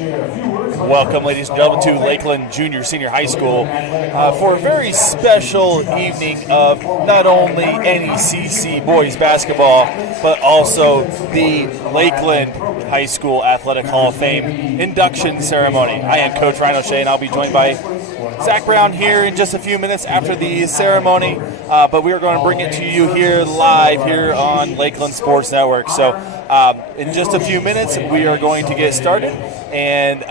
Welcome, ladies and gentlemen, to Lakeland Junior Senior High School for a very special evening of not only NECC boys basketball, but also the Lakeland High School Athletic Hall of Fame induction ceremony. I am Coach Ryan O'Shea, and I'll be joined by Zach Brown here in just a few minutes after the ceremony, but we are going to bring it to you here live here on Lakeland Sports Network. So in just a few minutes, we are going to get started, and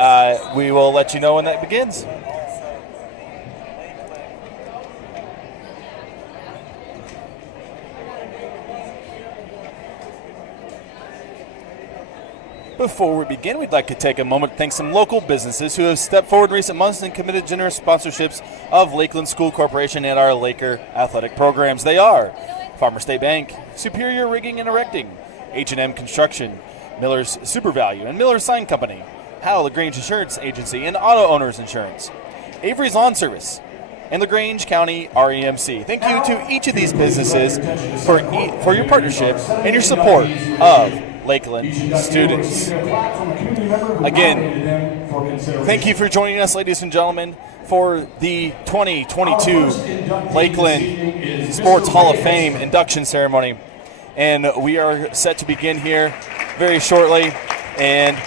we will let you know when that begins. Before we begin, we'd like to take a moment to thank some local businesses who have stepped forward in recent months and committed generous sponsorships of Lakeland School Corporation and our Laker athletic programs. They are Farmer State Bank, Superior Rigging and Erecting, H&M Construction, Miller's Super Value and Miller's Sign Company, Howell LaGrange Insurance Agency and Auto Owners Insurance, Avery's Lawn Service, and LaGrange County REMC. Thank you to each of these businesses for your partnership and your support of Lakeland students. Again, thank you for joining us, ladies and gentlemen, for the 2022 Lakeland Sports Hall of Fame induction ceremony. And we are set to begin here very shortly. And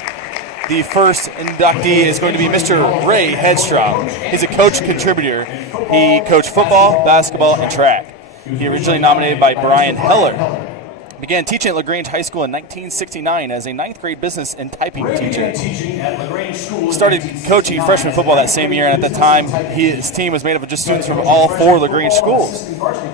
the first inductee is going to be Mr. Ray Hedstrom. He's a coach contributor. He coached football, basketball, and track. He originally nominated by Brian Heller. Began teaching at LaGrange High School in 1969 as a ninth grade business and typing teacher. Started coaching freshman football that same year, and at the time, his team was made up of just students from all four LaGrange schools.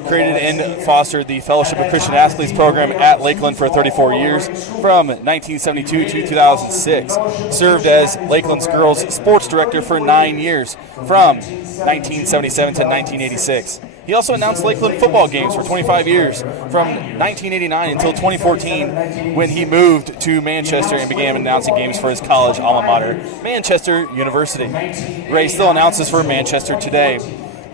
Created and fostered the Fellowship of Christian Athletes program at Lakeland for 34 years, from 1972 to 2006. Served as Lakeland's girls sports director for 9 years, from 1977 to 1986. He also announced Lakeland football games for 25 years, from 1989 until 2014, when he moved to Manchester and began announcing games for his college alma mater, Manchester University. Ray still announces for Manchester today.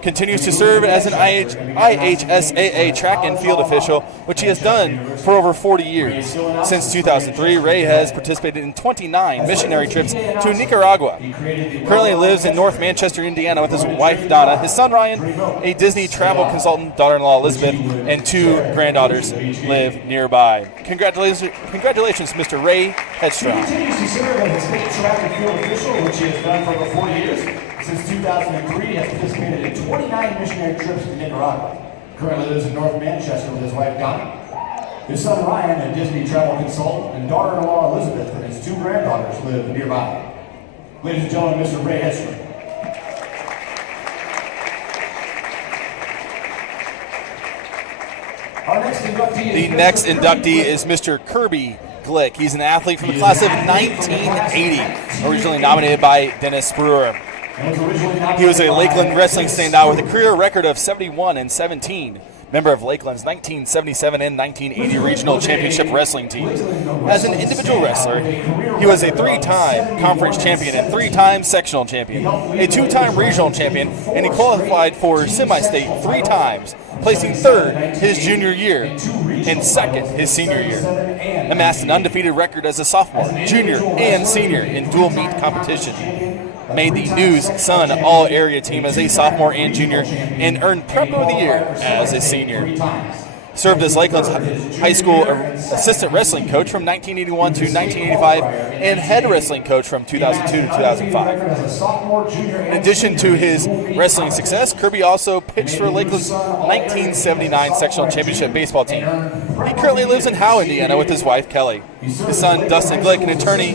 Continues to serve as an IHSAA track and field official, which he has done for over 40 years. Since 2003, Ray has participated in 29 missionary trips to Nicaragua. Currently lives in North Manchester, Indiana with his wife, Donna, his son, Ryan, a Disney travel consultant, daughter-in-law, Elizabeth, and 2 granddaughters live nearby. Congratulations, Mr. Ray Hedstrom. He continues to serve as a state track and field official, which he has done for over 40 years. Since 2003, he has participated in 29 missionary trips to Nicaragua. Currently lives in North Manchester with his wife, Donna, his son, Ryan, a Disney travel consultant, and daughter-in-law, Elizabeth, and his 2 granddaughters live nearby. Ladies and gentlemen, Mr. Ray Hedstrom. The next inductee is Mr. Kirby Glick. He's an athlete from the class of 1980, originally nominated by Dennis Brewer. He was a Lakeland wrestling standout with a career record of 71-17. Member of Lakeland's 1977 and 1980 regional championship wrestling teams. As an individual wrestler, he was a 3-time conference champion and 3-time sectional champion, a 2-time regional champion, and he qualified for semi-state 3 times, placing 3rd his junior year and 2nd his senior year. Amassed an undefeated record as a sophomore, junior, and senior in dual meet competition. Made the News Sun All-Area team as a sophomore and junior, and earned Prep of the Year as a senior. Served as Lakeland's high school assistant wrestling coach from 1981 to 1985, and head wrestling coach from 2002 to 2005. In addition to his wrestling success, Kirby also pitched for Lakeland's 1979 sectional championship baseball team. He currently lives in Howe, Indiana with his wife, Kelly. His son, Dustin Glick, an attorney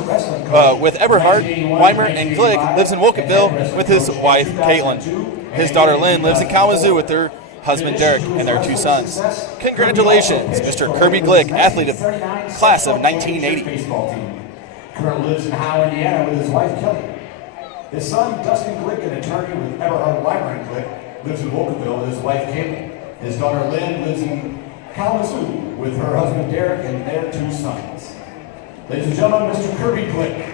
with Eberhard, Weimer, and Glick, lives in Wilkettville with his wife, Caitlin. His daughter, Lynn, lives in Kalamazoo with her husband, Derek, and their 2 sons. Congratulations, Mr. Kirby Glick, athlete of class of 1980. Currently lives in Howe, Indiana with his wife, Kelly. His son, Dustin Glick, an attorney with Eberhard, Weimer, and Glick, lives in Wilkettville with his wife, Caitlin. His daughter, Lynn, lives in Kalamazoo with her husband, Derek, and their 2 sons. Ladies and gentlemen, Mr. Kirby Glick.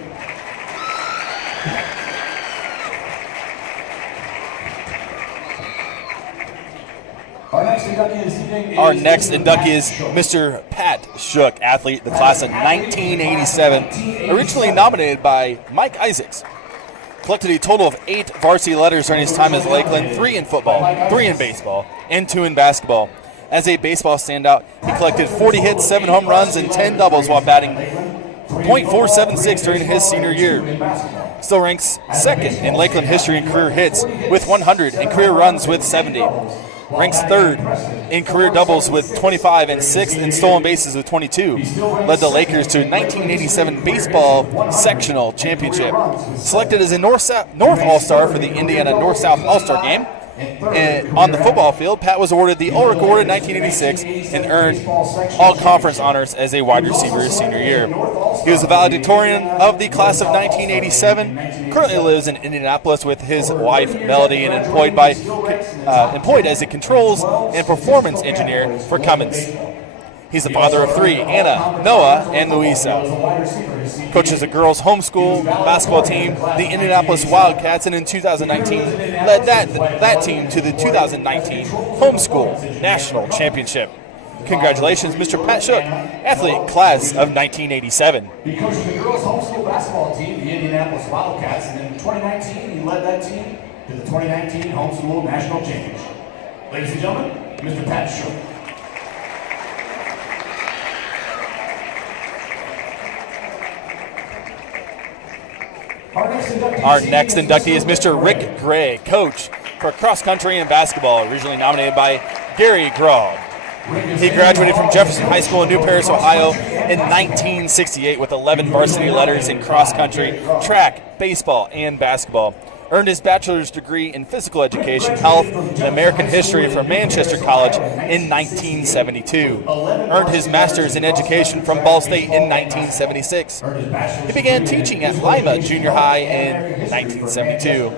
Our next Our next inductee is Mr. Pat Shook, athlete, the class of 1987, originally nominated by Mike Isaacs. Collected a total of 8 varsity letters during his time as Lakeland, 3 in football, 3 in baseball, and 2 in basketball. As a baseball standout, he collected 40 hits, 7 home runs, and 10 doubles while batting .476 during his senior year. Still ranks second in Lakeland history in career hits with 100 and career runs with 70. Ranks third in career doubles with 25 and sixth in stolen bases with 22. Led the Lakers to a 1987 baseball sectional championship. Selected as a North All-Star for the Indiana North-South All-Star game. And on the football field, Pat was awarded the Ulrich Award in 1986 and earned all-conference honors as a wide receiver his senior year. He was the valedictorian of the class of 1987. Currently lives in Indianapolis with his wife Melody and employed as a controls and performance engineer for Cummins. He's the father of 3, Anna, Noah, and Louisa. Coaches a girls' homeschool basketball team, the Indianapolis Wildcats, and in 2019 led that team to the 2019 Homeschool National Championship. Congratulations, Mr. Pat Shook, athlete, class of 1987. He coached the girls' homeschool basketball team, the Indianapolis Wildcats, and in 2019 he led that team to the 2019 Homeschool National Championship. Ladies and gentlemen, Mr. Pat Shook. Our next inductee is Mr. Rick Gray, coach for cross country and basketball, originally nominated by Gary Graub. He graduated from Jefferson High School in New Paris, Ohio in 1968 with 11 varsity letters in cross country, track, baseball, and basketball. Earned his bachelor's degree in physical education, health, and American history from Manchester College in 1972. Earned his master's in education from Ball State in 1976. He began teaching at Lima Junior High in 1972.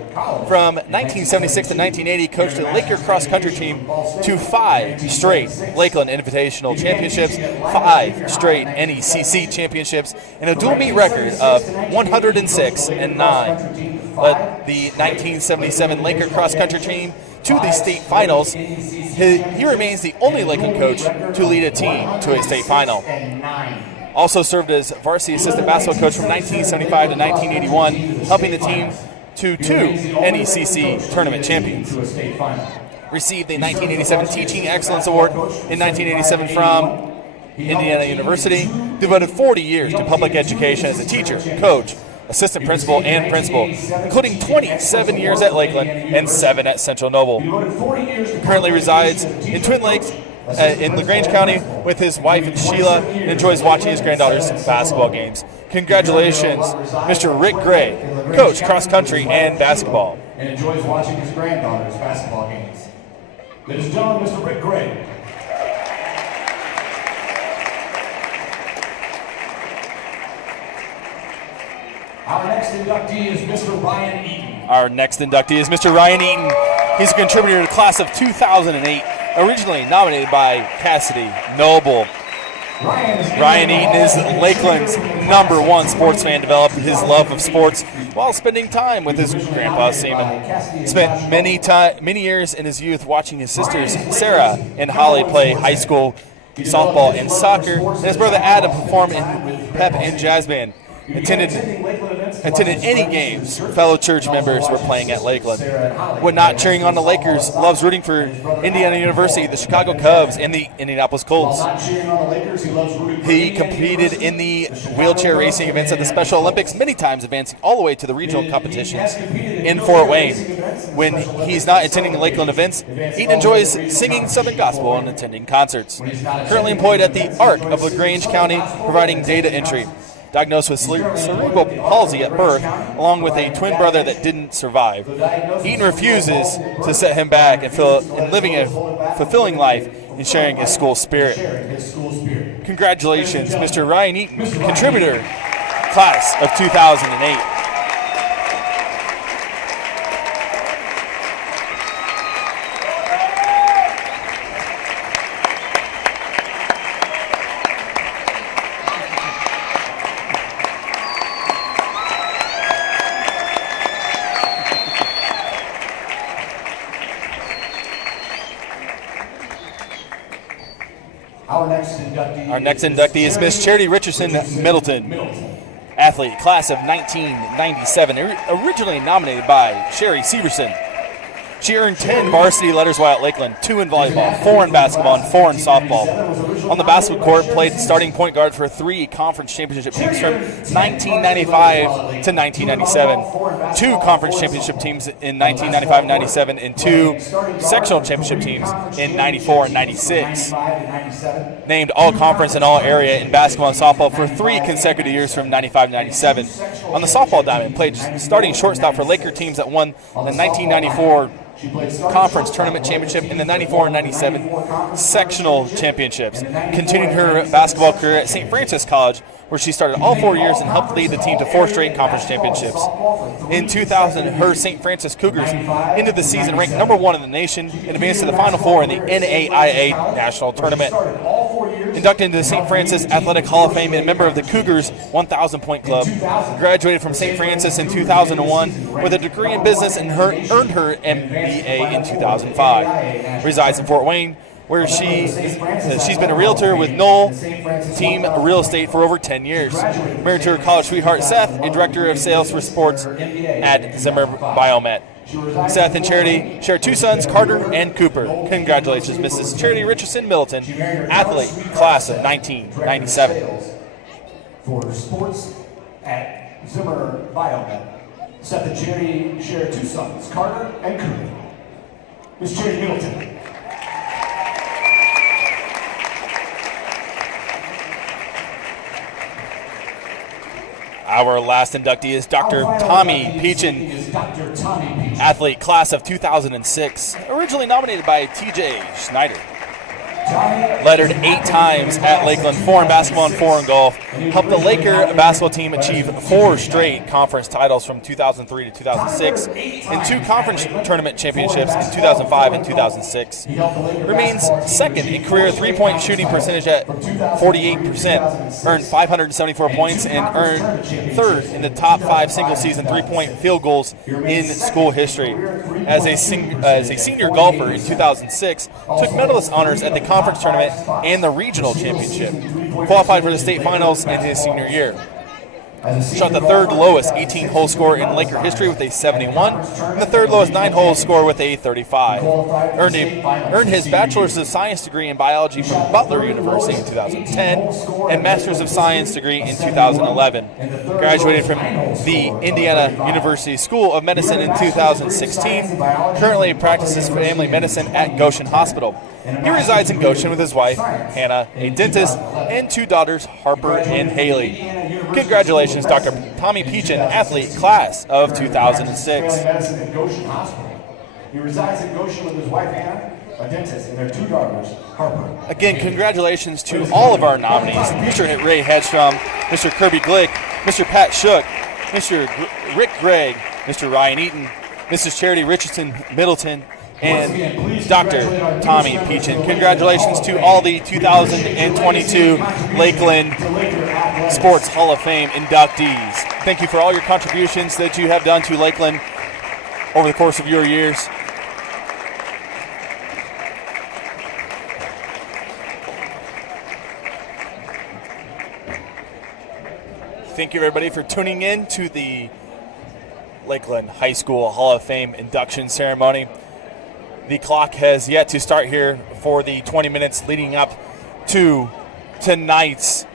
From 1976 to 1980, coached the Laker cross country team to 5 straight Lakeland Invitational Championships, 5 straight NECC championships, and a dual meet record of 106 and 9. Led the 1977 Laker cross country team to the state finals. He remains the only Lakeland coach to lead a team to a state final. Also served as varsity assistant basketball coach from 1975 to 1981, helping the team to 2 NECC tournament champions. Received the 1987 Teaching Excellence Award in 1987 from Indiana University. Devoted 40 years to public education as a teacher, coach, assistant principal, and principal, including 27 years at Lakeland and 7 at Central Noble. Currently resides in Twin Lakes in LaGrange County with his wife Sheila and enjoys watching his granddaughter's basketball games. Congratulations, Mr. Rick Gray, coach cross country and basketball. And enjoys watching his granddaughter's basketball games. Ladies and gentlemen, Mr. Rick Gray. Our next inductee is Mr. Ryan Eaton. Our next inductee is Mr. Ryan Eaton. He's a contributor to the class of 2008, originally nominated by Cassidy Noble. Ryan Eaton is Lakeland's #1 sports fan. Developed his love of sports while spending time with his grandpa Seaman. Spent many years in his youth watching his sisters Sarah and Holly play high school softball and soccer, and his brother Adam perform in pep and jazz band. Attended any games fellow church members were playing at Lakeland. When not cheering on the Lakers, loves rooting for Indiana University, the Chicago Cubs, and the Indianapolis Colts. He competed in the wheelchair racing events at the Special Olympics many times, advancing all the way to the regional competitions in Fort Wayne. When he's not attending Lakeland events, Eaton enjoys singing Southern Gospel and attending concerts. Currently employed at the ARC of LaGrange County, providing data entry. Diagnosed with cerebral palsy at birth, along with a twin brother that didn't survive. Eaton refuses to set him back and living a fulfilling life and sharing his school spirit. Congratulations, Mr. Ryan Eaton, contributor, class of 2008. Our next inductee is Miss Charity Richardson Middleton. Athlete, class of 1997, originally nominated by Sherry Severson. She earned 10 varsity letters while at Lakeland, 2 in volleyball, 4 in basketball, and 4 in softball. On the basketball court, played starting point guard for 3 conference championship teams from 1995 to 1997, 2 conference championship teams in 1995-97, and 2 sectional championship teams in 94 and 96. Named all-conference and all-area in basketball and softball for 3 consecutive years from 95-97. On the softball diamond, played starting shortstop for Laker teams that won the 1994 conference tournament championship in the 94 and 97 sectional championships. Continued her basketball career at St. Francis College, where she started all 4 years and helped lead the team to 4 straight conference championships. In 2000, her St. Francis Cougars ended the season ranked number 1 in the nation and advanced to the Final Four in the NAIA National Tournament. Inducted into the St. Francis Athletic Hall of Fame and member of the Cougars 1,000-point club. Graduated from St. Francis in 2001 with a degree in business and earned her MBA in 2005. Resides in Fort Wayne, where she's been a realtor with Knoll Team Real Estate for over 10 years. Married to her college sweetheart Seth, a director of sales for sports at Zimmer Biomet. Seth and Charity share 2 sons, Carter and Cooper. Congratulations, Mrs. Charity Richardson Middleton, athlete, class of 1997. For sports at Zimmer Biomet, Seth and Charity share 2 sons, Carter and Cooper. Miss Charity Middleton. Our last inductee is Dr. Tommy Peachen, athlete, class of 2006, originally nominated by T.J. Schneider. Lettered 8 times at Lakeland, 4 in basketball and 4 in golf. Helped the Laker basketball team achieve 4 straight conference titles from 2003 to 2006 and 2 conference tournament championships in 2005 and 2006. Remains second in career three-point shooting percentage at 48%. Earned 574 points and earned 3rd in the top 5 single-season three-point field goals in school history. As a senior golfer in 2006, took medalist honors at the conference tournament and the regional championship. Qualified for the state finals in his senior year. Shot the 3rd lowest 18-hole score in Laker history with a 71, and the 3rd lowest 9-hole score with a 35. Earned his Bachelor's of Science degree in biology from Butler University in 2010 and Master's of Science degree in 2011. Graduated from the Indiana University School of Medicine in 2016. Currently practices family medicine at Goshen Hospital. He resides in Goshen with his wife, Hannah, a dentist, and 2 daughters, Harper and Haley. Congratulations, Dr. Tommy Peachen, athlete, class of 2006. He resides in Goshen with his wife, Hannah, a dentist, and their 2 daughters, Harper. Again, congratulations to all of our nominees, Mr. Ray Hedstrom, Mr. Kirby Glick, Mr. Pat Shook, Mr. Rick Gregg, Mr. Ryan Eaton, Mrs. Charity Richardson Middleton, and Dr. Tommy Peachen. Congratulations to all the 2022 Lakeland Sports Hall of Fame inductees. Thank you for all your contributions that you have done to Lakeland over the course of your years. Thank you, everybody, for tuning in to the Lakeland High School Hall of Fame induction ceremony. The clock has yet to start here for the 20 minutes leading up to tonight's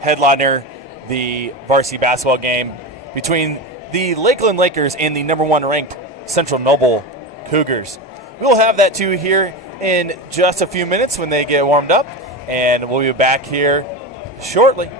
headliner, the varsity basketball game between the Lakeland Lakers and the number 1 ranked Central Noble Cougars. We'll have that too here in just a few minutes when they get warmed up, and we'll be back here shortly.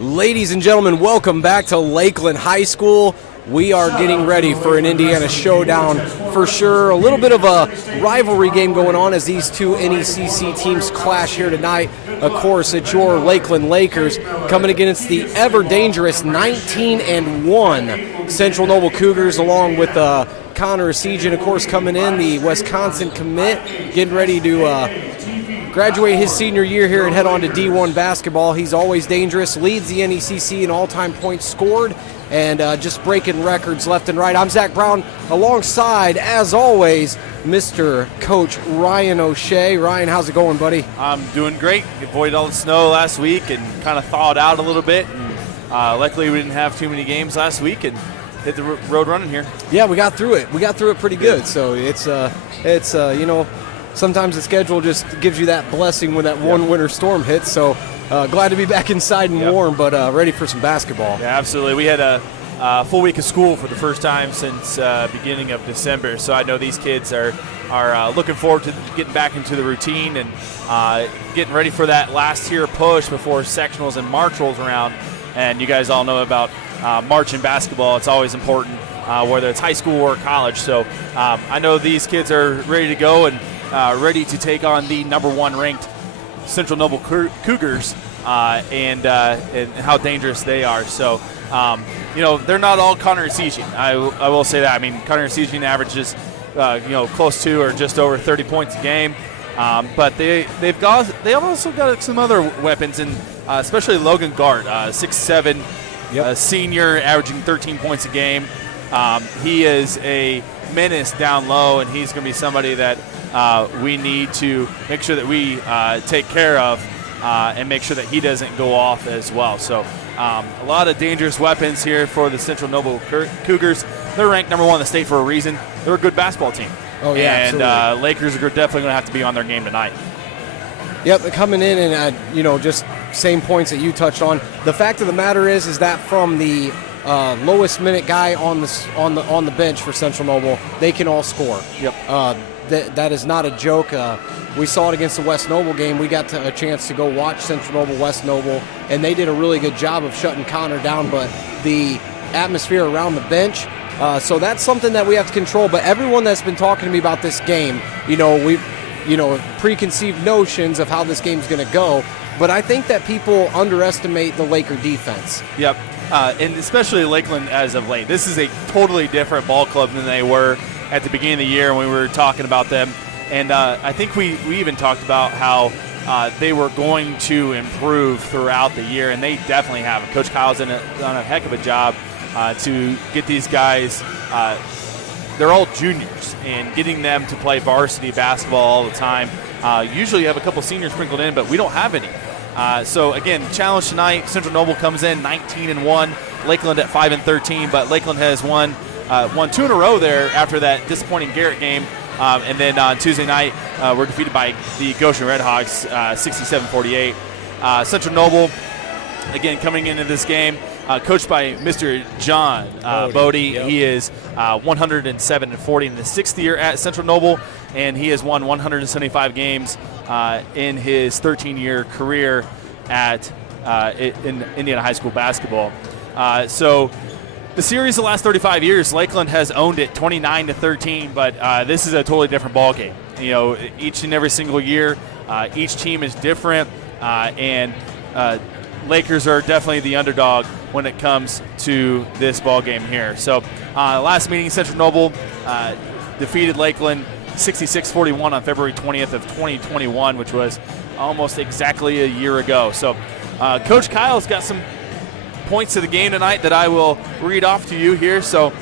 Ladies and gentlemen, welcome back to Lakeland High School. We are getting ready for an Indiana showdown for sure. A little bit of a rivalry game going on as these two NECC teams clash here tonight. Of course, it's your Lakeland Lakers coming against the ever-dangerous 19-1 Central Noble Cougars, along with Connor Sejan, of course, coming in, the Wisconsin commit, getting ready to graduate his senior year here and head on to D1 basketball. He's always dangerous, leads the NECC in all-time points scored, and just breaking records left and right. I'm Zach Brown, alongside, as always, Mr. Coach Ryan O'Shea. Ryan, how's it going, buddy? I'm doing great. Avoided all the snow last week and kind of thawed out a little bit. And, luckily, we didn't have too many games last week and hit the road running here. Yeah, we got through it. We got through it pretty good. So it's you know, sometimes the schedule just gives you that blessing when that one winter storm hits. So glad to be back inside and warm, but ready for some basketball. Yeah, absolutely. We had a full week of school for the first time since beginning of December. So I know these kids are looking forward to getting back into the routine and getting ready for that last tier push before sectionals and March rolls around. And you guys all know about March in basketball. It's always important, whether it's high school or college. So I know these kids are ready to go and ready to take on the #1 ranked Central Noble Cougars and how dangerous they are. So, you know, they're not all Connor Sejan. I will say that. I mean, Connor Sejan averages, close to or just over 30 points a game. But they've also got some other weapons, and especially Logan Gart, 6'7", senior, averaging 13 points a game. He is a menace down low, and he's going to be somebody that we need to make sure that we take care of and make sure that he doesn't go off as well. So a lot of dangerous weapons here for the Central Noble Cougars. They're ranked #1 in the state for a reason. They're a good basketball team. Oh, yeah, and Lakers are definitely going to have to be on their game tonight. Yep, coming in and just same points that you touched on. The fact of the matter is that from the lowest minute guy on the bench for Central Noble, they can all score. Yep. That is not a joke. We saw it against the West Noble game. We got a chance to go watch Central Noble, West Noble, and they did a really good job of shutting Connor down. But the atmosphere around the bench. So that's something that we have to control. But everyone that's been talking to me about this game, preconceived notions of how this game's going to go. But I think that people underestimate the Laker defense. Yep, and especially Lakeland as of late. This is a totally different ball club than they were at the beginning of the year when we were talking about them. And I think we even talked about how they were going to improve throughout the year, and they definitely have. Coach Kyle's done a heck of a job to get these guys, they're all juniors, and getting them to play varsity basketball all the time. Usually you have a couple seniors sprinkled in, but we don't have any. So, again, challenge tonight. Central Noble comes in 19-1, Lakeland at 5-13, but Lakeland has won 2 in a row there after that disappointing Garrett game. And then on Tuesday night, we're defeated by the Goshen Redhawks 67-48. Central Noble, again, coming into this game, coached by Mr. John Bodie. Yep. He is 107-40 in the 6th year at Central Noble, and he has won 175 games in his 13-year career at in Indiana high school basketball. So the series the last 35 years, Lakeland has owned it 29-13, but this is a totally different ball game. You know, each and every single year, each team is different, and Lakers are definitely the underdog when it comes to this ball game here. So last meeting, Central Noble defeated Lakeland 66-41 on February 20th of 2021, which was almost exactly a year ago. So Coach Kyle's got some points to the game tonight that I will read off to you here. So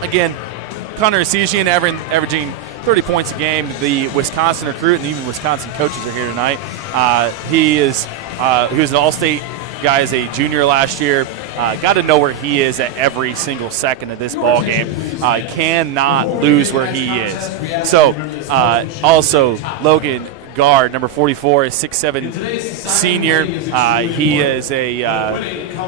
again, Connor Sejan averaging 30 points a game. The Wisconsin recruit and even Wisconsin coaches are here tonight. He was an all-state guy as a junior last year. Got to know where he is at every single second of this ball game. Cannot lose where he is. So also Logan guard, number 44, is 6'7" senior.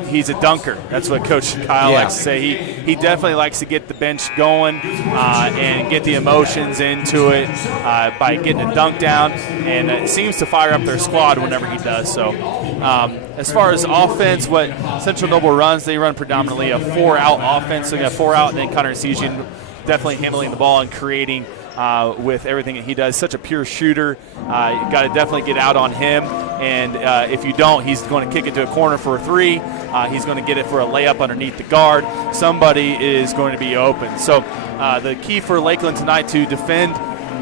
He's a dunker. That's what Coach Kyle likes to say. He definitely likes to get the bench going and get the emotions into it by getting a dunk down, and it seems to fire up their squad whenever he does. So as far as offense, what Central Noble runs, they run predominantly a 4-out offense. So you got 4 out, and then Connor Sejian definitely handling the ball and creating with everything that he does. Such a pure shooter. You got to definitely get out on him. And if you don't, he's going to kick it to a corner for a 3. He's going to get it for a layup underneath the guard. Somebody is going to be open. So the key for Lakeland tonight to defend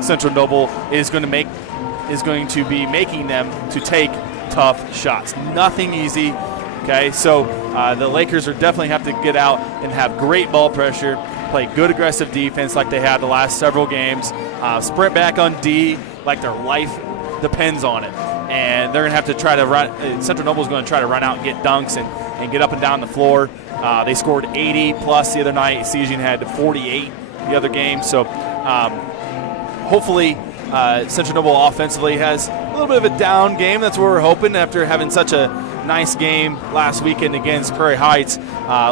Central Noble is going to be making them to take tough shots. Nothing easy. Okay, so the Lakers are definitely have to get out and have great ball pressure, play good aggressive defense like they had the last several games, sprint back on D like their life depends on it. And they're going to have to try to run. Central Noble is going to try to run out and get dunks and get up and down the floor. They scored 80-plus the other night. Sejian had 48 the other game. So hopefully Central Noble offensively has a little bit of a down game. That's what we're hoping after having such a nice game last weekend against Prairie Heights.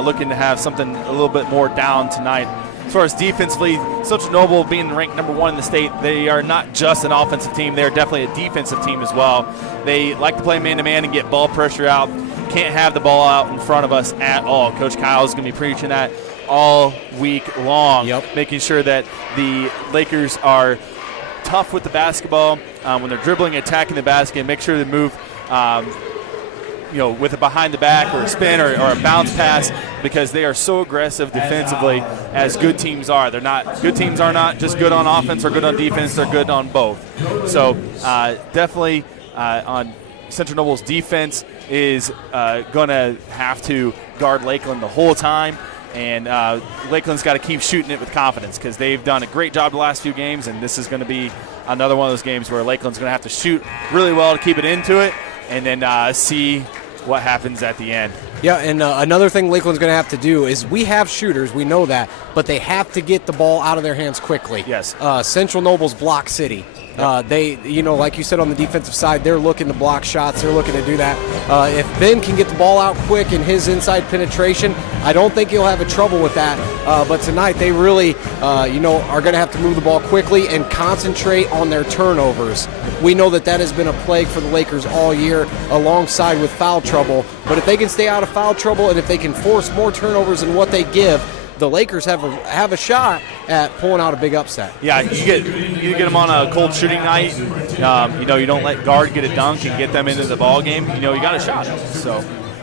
Looking to have something a little bit more down tonight. As far as defensively, Central Noble being ranked number 1 in the state, they are not just an offensive team. They're definitely a defensive team as well. They like to play man-to-man and get ball pressure out. Can't have the ball out in front of us at all. Coach Kyle is going to be preaching that all week long, making sure that the Lakers are tough with the basketball when they're dribbling, attacking the basket. Make sure to move with a behind the back or a spin or a bounce pass, because they are so aggressive defensively as good teams are. Good teams are not just good on offense or good on defense, they're good on both. So definitely on Central Noble's defense is going to have to guard Lakeland the whole time. And Lakeland's got to keep shooting it with confidence, because they've done a great job the last few games, and this is going to be another one of those games where Lakeland's going to have to shoot really well to keep it into it, and then see what happens at the end. Yeah, and another thing Lakeland's going to have to do is, we have shooters, we know that, but they have to get the ball out of their hands quickly. Yes. Central Noble's block city. They, like you said, on the defensive side, they're looking to block shots. They're looking to do that. If Ben can get the ball out quick and his inside penetration, I don't think he'll have a trouble with that. But tonight they really, are going to have to move the ball quickly and concentrate on their turnovers. We know that has been a plague for the Lakers all year, alongside with foul trouble. But if they can stay out of foul trouble, and if they can force more turnovers than what they give, the Lakers have a shot at pulling out a big upset. Yeah, you get them on a cold shooting night. You don't let guard get a dunk and get them into the ball game. You got a shot. So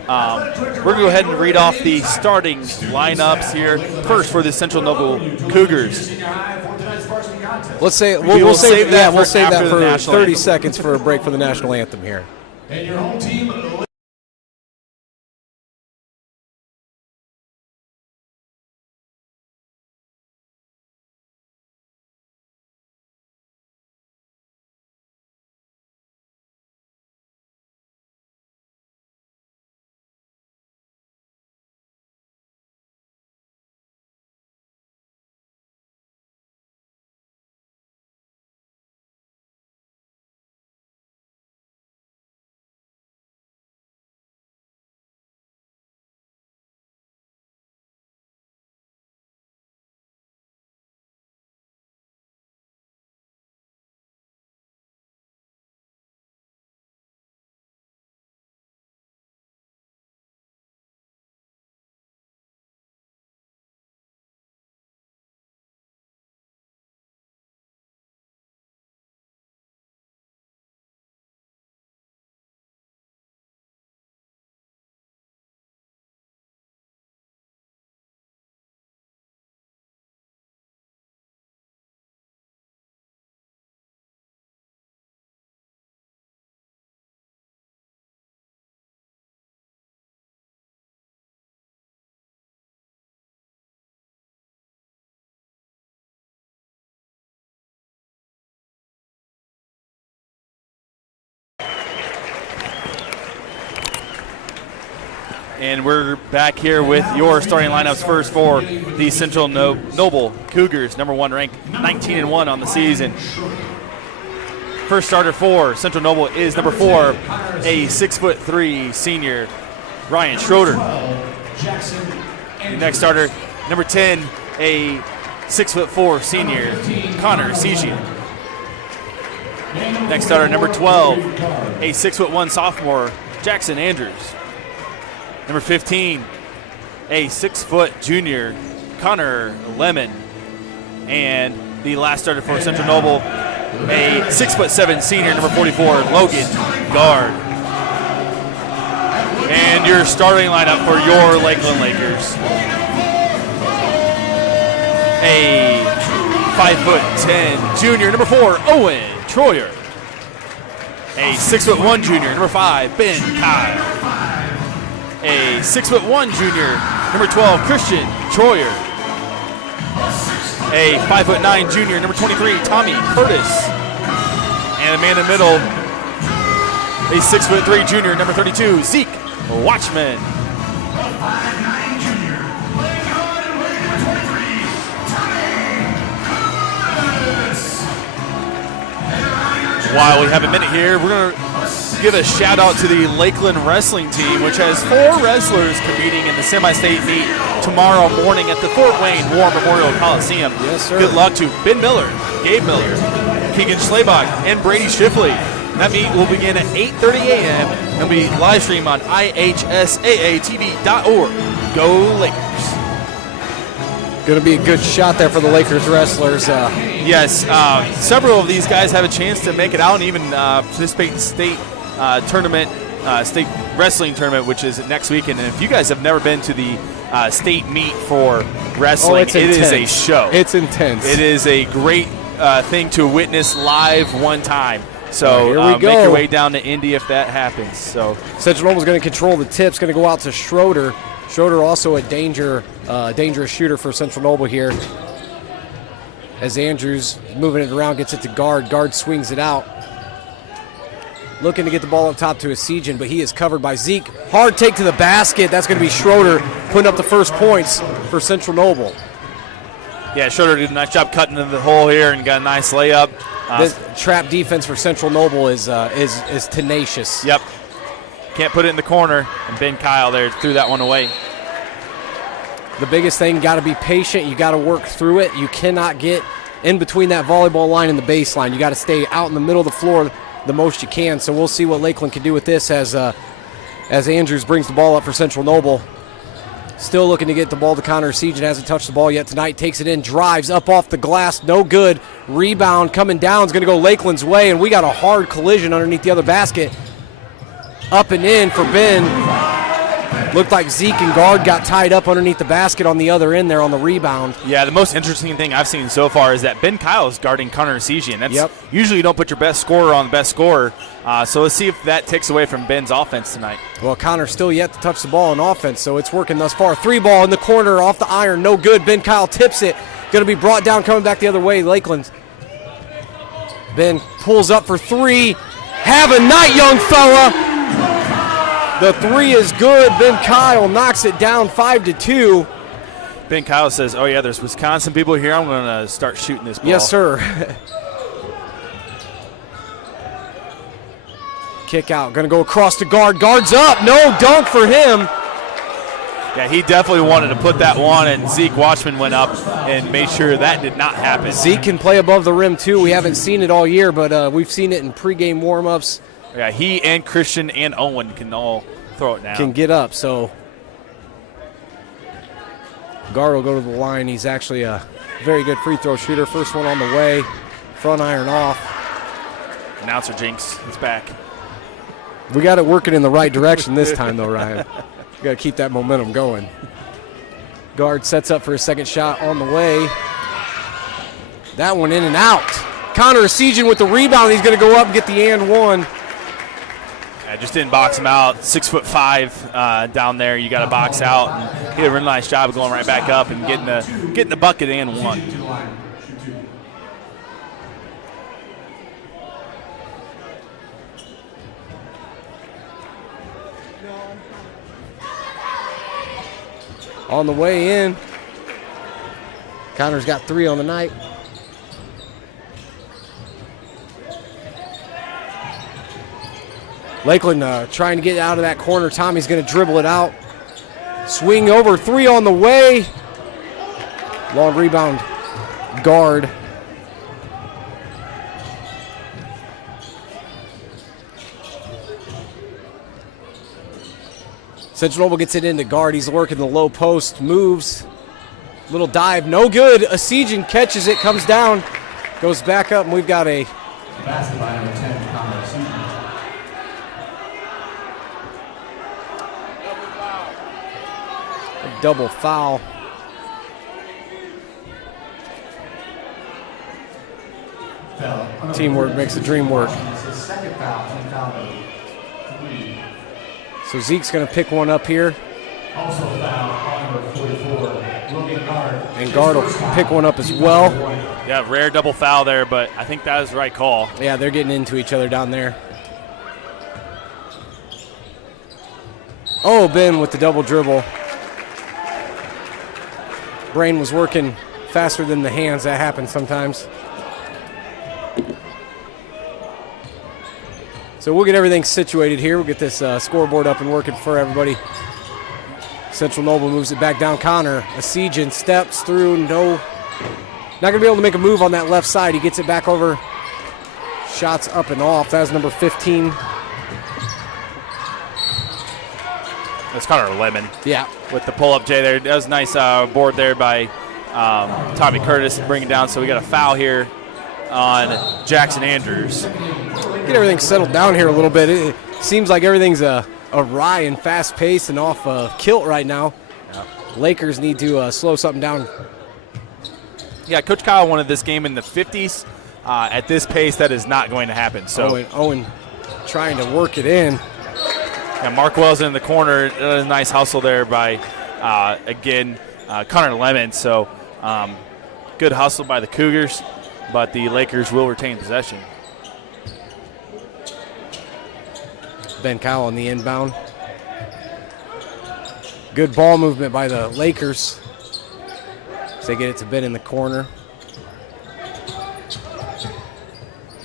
we're going to go ahead and read off the starting lineups here. First for the Central Noble Cougars. Let's say we'll save that for 30 seconds for a break for the national anthem here. And your home team. And we're back here with your starting lineups. First for the Central Noble Cougars, number 1 ranked, 19-1 on the season. First starter for Central Noble is number 4, a 6'3" senior, Ryan Schroeder. Next starter, number 10, a 6'4" senior, Connor Sejian. Next starter, number 12, a 6'1" sophomore, Jackson Andrews. Number 15, a 6' junior, Connor Lemon. And the last starter for Central Noble, a 6'7" senior, number 44, Logan Guard. And your starting lineup for your Lakeland Lakers. A 5'10" junior, number 4, Owen Troyer. A 6'1" junior, number 5, Ben Kyle. A 6'1" junior, number 12, Christian Troyer. A 5'9" junior, number 23, Tommy Curtis. And a man in the middle, a 6'3" junior, number 32, Zeke Watchman. While we have a minute here, we're going to give a shout out to the Lakeland wrestling team, which has 4 wrestlers competing in the semi-state meet tomorrow morning at the Fort Wayne War Memorial Coliseum. Yes, sir. Good luck to Ben Miller, Gabe Miller, Keegan Schlabach, and Brady Shifley. That meet will begin at 8:30 a.m. and be live streamed on ihsaatv.org. Go Lakers. Going to be a good shot there for the Lakers wrestlers. Yes, several of these guys have a chance to make it out and even participate in state tournament, state wrestling tournament, which is next weekend. And if you guys have never been to the state meet for wrestling, it is a show. It's intense. It is a great thing to witness live one time. So here we go. Make your way down to Indy if that happens. So Central Noble's going to control the tips. Going to go out to Schroeder. Schroeder also a dangerous shooter for Central Noble here. As Andrews moving it around, gets it to Guard. Guard swings it out. Looking to get the ball up top to Sejian, but he is covered by Zeke. Hard take to the basket. That's going to be Schroeder putting up the first points for Central Noble. Yeah, Schroeder did a nice job cutting into the hole here and got a nice layup. This trap defense for Central Noble is tenacious. Yep. Can't put it in the corner, and Ben Kyle there threw that one away. The biggest thing, got to be patient. You got to work through it. You cannot get in between that volleyball line and the baseline. You got to stay out in the middle of the floor the most you can. So we'll see what Lakeland can do with this as Andrews brings the ball up for Central Noble. Still looking to get the ball to Connor Sejian. Hasn't touched the ball yet tonight. Takes it in, drives up off the glass. No good. Rebound coming down is going to go Lakeland's way, and we got a hard collision underneath the other basket. Up and in for Ben. Looked like Zeke and Guard got tied up underneath the basket on the other end there on the rebound. Yeah, the most interesting thing I've seen so far is that Ben Kyle is guarding Connor Sejian. That's usually you don't put your best scorer on the best scorer. So let's see if that takes away from Ben's offense tonight. Well, Connor's still yet to touch the ball in offense, so it's working thus far. 3 ball in the corner off the iron, no good. Ben Kyle tips it. Going to be brought down, coming back the other way, Lakeland. Ben pulls up for 3. Have a night, young fella. The 3 is good. Ben Kyle knocks it down 5-2. Ben Kyle says, oh, yeah, there's Wisconsin people here. I'm going to start shooting this ball. Yes, sir. Kick out. Going to go across to Guard. Guard's up. No dunk for him. Yeah, he definitely wanted to put that one, and Zeke Watchman went up and made sure that did not happen. Zeke can play above the rim, too. We haven't seen it all year, but we've seen it in pregame warm-ups. Yeah, he and Christian and Owen can all throw it down. Can get up, so Guard will go to the line. He's actually a very good free throw shooter. First one on the way. Front iron off. Announcer jinx. It's back. We got it working in the right direction this time, though, Ryan. We got to keep that momentum going. Guard sets up for his second shot on the way. That one in and out. Connor Sejian with the rebound. He's going to go up and get the and one. I just didn't box him out. 6'5" down there. You got to box out. And he did a really nice job of going right back up and getting the bucket and one. On the way in, Connor's got 3 on the night. Lakeland trying to get out of that corner. Tommy's going to dribble it out. Swing over, 3 on the way. Long rebound, guard. Central Noble gets it into guard. He's working the low post, moves. Little dive, no good. Asijan catches it, comes down, goes back up, and we've got a basket by number 10, Connor Asijan. double foul. Teamwork makes the dream work. Second foul, team foul number 3. So Zeke's going to pick one up here. Also foul on number 44, Logan Guard. And Guard will pick one up as well. Yeah, rare double foul there, but I think that is the right call. Yeah, they're getting into each other down there. Oh, Ben with the double dribble. Brain was working faster than the hands. That happens sometimes. So we'll get everything situated here. We'll get this scoreboard up and working for everybody. Central Noble moves it back down. Connor Asijan steps through. No, not going to be able to make a move on that left side. He gets it back over. Shots up and off. That's number 15. That's Connor Lemon. Yeah. With the pull-up J there. That was a nice board there by Tommy Curtis to bring it down. So we got a foul here on Jackson Andrews. Get everything settled down here a little bit. It seems like everything's awry and fast-paced and off kilt right now. Yeah. Lakers need to slow something down. Yeah, Coach Kyle wanted this game in the 50s. At this pace, that is not going to happen. So Owen trying to work it in. Yeah, Mark Wells in the corner. A nice hustle there by, again, Connor Lemon. So good hustle by the Cougars, but the Lakers will retain possession. Ben Kyle on the inbound. Good ball movement by the Lakers. So they get it to Ben in the corner.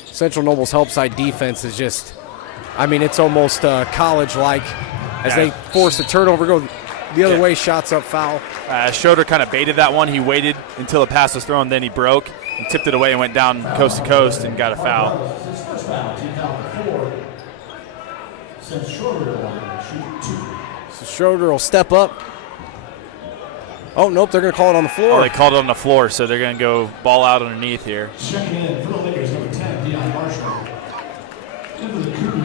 Central Noble's help side defense is just, I mean, it's almost college-like as they force the turnover, go the other way, shots up, foul. Schroeder kind of baited that one. He waited until the pass was thrown, then he broke and tipped it away and went down coast to coast and got a foul. His first foul, team foul number 4. Since Schroeder will shoot 2. So Schroeder will step up. Oh, nope, they're going to call it on the floor. Oh, they called it on the floor, so they're going to go ball out underneath here. Checking in for the Lakers, number 10, Dion Marshall.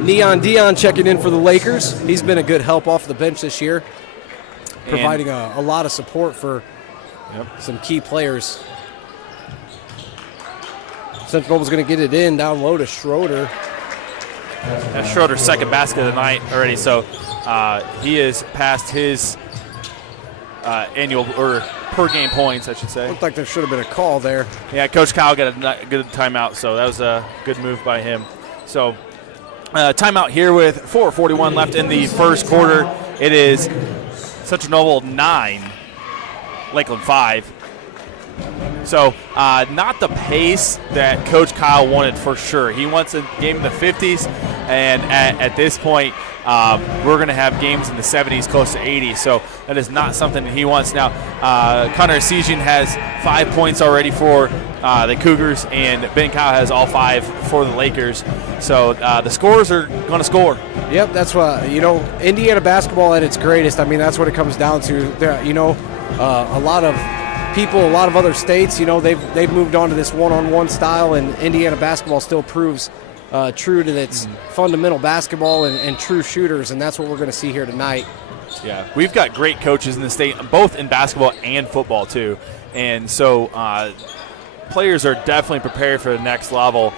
Neon Dion checking in for the Lakers. He's been a good help off the bench this year, providing a lot of support for some key players. Central Noble's going to get it in down low to Schroeder. That's Schroeder's second basket of the night already, so he is past his annual or per game points, I should say. Looked like there should have been a call there. Yeah, Coach Kyle got a good timeout, so that was a good move by him. So timeout here with 4:41 left in the first quarter. It is Central Noble 9, Lakeland 5. So not the pace that Coach Kyle wanted for sure. He wants a game in the 50s, and at this point, we're going to have games in the 70s, close to 80. So that is not something that he wants. Now, Connor Asijan has 5 points already for the Cougars, and Ben Kyle has all 5 for the Lakers. So the scorers are going to score. Yep, that's what, Indiana basketball at its greatest. I mean, that's what it comes down to. A lot of people, a lot of other states, they've moved on to this one-on-one style, and Indiana basketball still proves true to its fundamental basketball and true shooters, and that's what we're going to see here tonight. Yeah, we've got great coaches in the state, both in basketball and football too, and so players are definitely prepared for the next level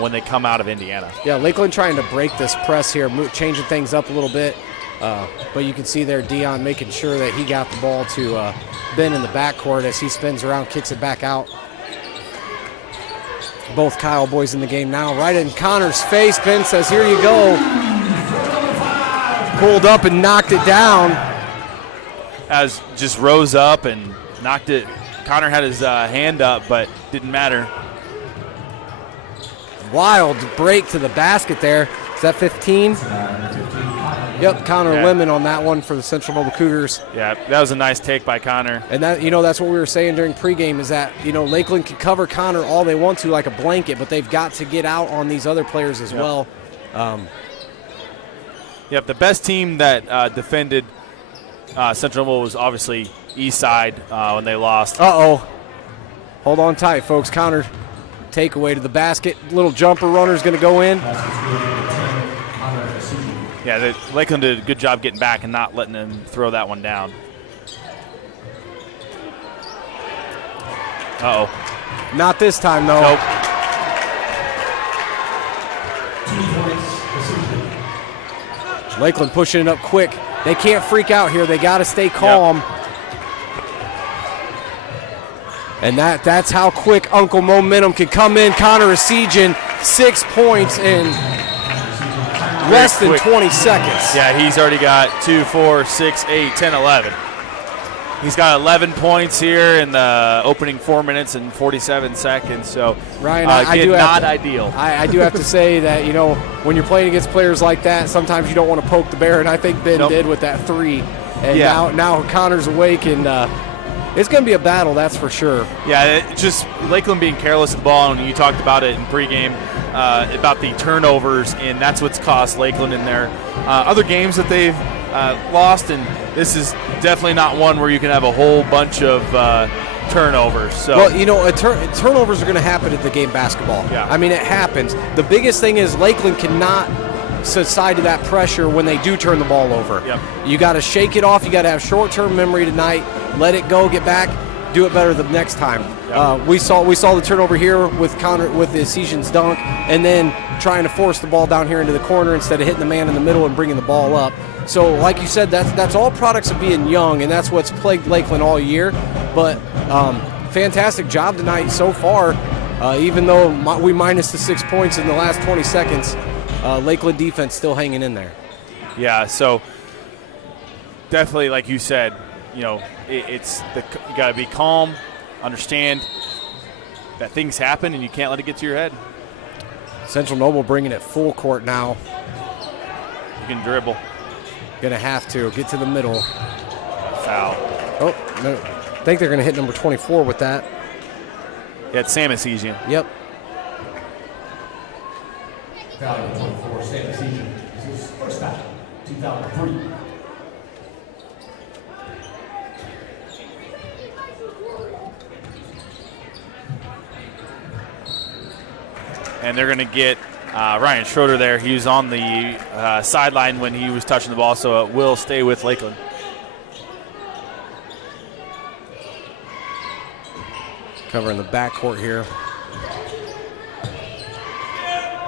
when they come out of Indiana. Yeah, Lakeland trying to break this press here, changing things up a little bit, but you can see there Dion making sure that he got the ball to Ben in the backcourt as he spins around, kicks it back out. Both Kyle boys in the game now. Right in Connor's face. Ben says, here you go. Pulled up and knocked it down. As just rose up and knocked it. Connor had his hand up, but didn't matter. Wild break to the basket there. Is that 15? 15. Yep, Connor Lemon on that one for the Central Noble Cougars. Yeah, that was a nice take by Connor. And that, that's what we were saying during pregame is that, Lakeland can cover Connor all they want to like a blanket, but they've got to get out on these other players as well. Yep, the best team that defended Central Noble was obviously Eastside when they lost. Uh-oh. Hold on tight, folks. Connor, takeaway to the basket. Little jumper runner's going to go in. Yeah, Lakeland did a good job getting back and not letting them throw that one down. Uh-oh. Not this time, though. Nope. 2 points. Lakeland pushing it up quick. They can't freak out here. They got to stay calm. Yep. And that's how quick Uncle Momentum can come in. Connor Esigian, 6 points in less than 20 seconds. Yeah, he's already got 2, 4, 6, 8, 10, 11. He's got 11 points here in the opening 4 minutes and 47 seconds. So, Ryan, ideal. I do have to say that, when you're playing against players like that, sometimes you don't want to poke the bear, and I think Ben did with that 3. And now Connor's awake, and it's going to be a battle, that's for sure. Yeah, just Lakeland being careless with the ball, and you talked about it in pregame about the turnovers, and that's what's cost Lakeland in their other games that they've lost, and this is definitely not one where you can have a whole bunch of turnovers. So. Well, turnovers are going to happen at the game basketball. Yeah. I mean, it happens. The biggest thing is Lakeland cannot subside to that pressure when they do turn the ball over. Yep. You got to shake it off. You got to have short-term memory tonight. Let it go. Get back. Do it better the next time. Yep. We saw the turnover here with Connor with the Esigian's dunk, and then trying to force the ball down here into the corner instead of hitting the man in the middle and bringing the ball up. So, like you said, that's all products of being young, and that's what's plagued Lakeland all year. But fantastic job tonight so far. Even though we minus the 6 points in the last 20 seconds, Lakeland defense still hanging in there. Yeah, so definitely, like you said, you got to be calm, understand that things happen, and you can't let it get to your head. Central Noble bringing it full court now. You can dribble. Gonna have to get to the middle. Foul. Oh, no. I think they're gonna hit number 24 with that. Yeah, it's Sam Esigian. Yep. Foul number 24, Sam Esigian. This is his first foul, 2003. And they're going to get Ryan Schroeder there. He was on the sideline when he was touching the ball, so it will stay with Lakeland. Covering the backcourt here.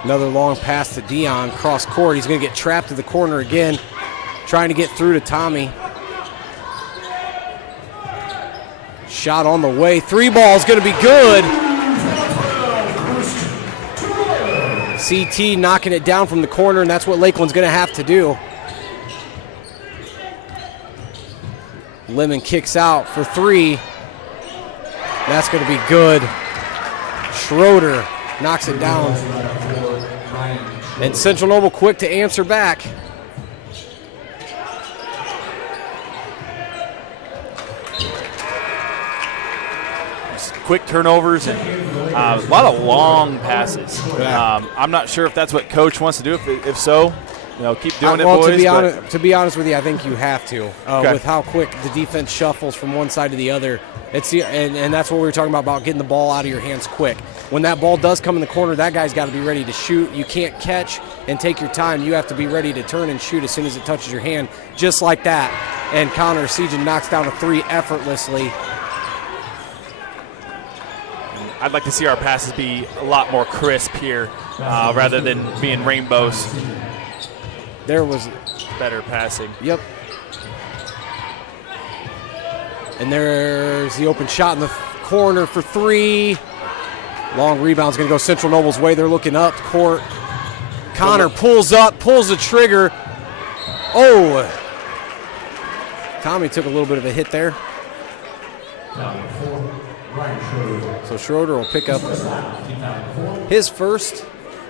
Another long pass to Dion, cross court. He's going to get trapped to the corner again, trying to get through to Tommy. Shot on the way. 3 ball is going to be good. CT knocking it down from the corner, and that's what Lakeland's going to have to do. Lemon kicks out for 3. That's going to be good. Schroeder knocks it down. And Central Noble quick to answer back. Quick turnovers and a lot of long passes. I'm not sure if that's what Coach wants to do. If so, keep doing it, boys. To be honest with you, I think you have to. With how quick the defense shuffles from one side to the other. And that's what we were talking about getting the ball out of your hands quick. When that ball does come in the corner, that guy's got to be ready to shoot. You can't catch and take your time. You have to be ready to turn and shoot as soon as it touches your hand, just like that. And Connor Esigian knocks down a 3 effortlessly. I'd like to see our passes be a lot more crisp here rather than being rainbows. There was better passing. Yep. And there's the open shot in the corner for 3. Long rebound's going to go Central Noble's way. They're looking up court. Connor pulls up, pulls the trigger. Oh! Tommy took a little bit of a hit there. So Schroeder will pick up his first.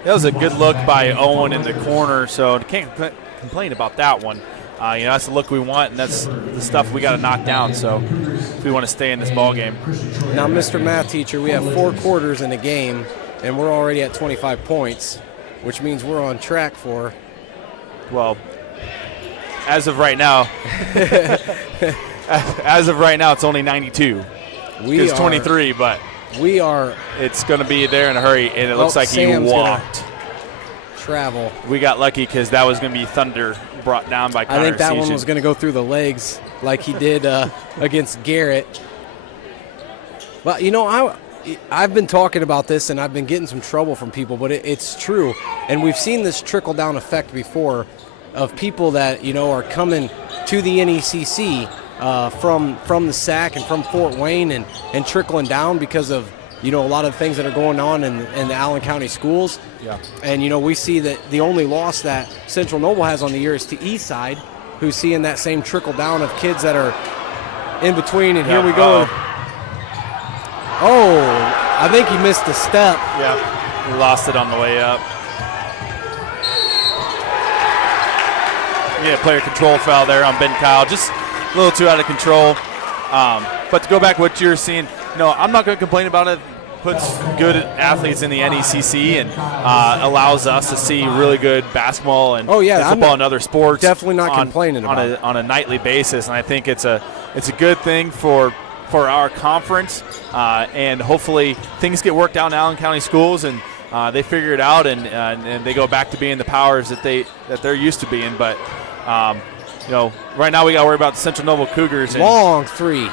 That was a good look by Owen in the corner, so can't complain about that one. That's the look we want, and that's the stuff we got to knock down. So if we want to stay in this ball game. Now, Mr. Math Teacher, we have 4 quarters in a game, and we're already at 25 points, which means we're on track for. Well, as of right now, it's only 92. It's 23, but it's going to be there in a hurry, and it looks like Sam's he walked. Travel. We got lucky because that was going to be thunder brought down by Connor. I think that one was going to go through the legs like he did against Garrett. But, I've been talking about this, and I've been getting some trouble from people, but it's true. And we've seen this trickle-down effect before of people that, are coming to the NECC from the SAC and from Fort Wayne and trickling down because of, a lot of things that are going on in the Allen County schools. Yeah. And, we see that the only loss that Central Noble has on the year is to Eastside, who's seeing that same trickle-down of kids that are in between, and here we go. Oh, I think he missed a step. Yeah, he lost it on the way up. Yeah, player control foul there on Ben Kyle. Just a little too out of control. But to go back to what you're seeing, I'm not going to complain about it. Puts good athletes in the NECC and allows us to see really good basketball and football and other sports. Definitely not complaining about it on a nightly basis, and I think it's a good thing for our conference, and hopefully things get worked out in Allen County schools and they figure it out and they go back to being the powers that they're used to being. But right now we got to worry about the Central Noble Cougars. Long three.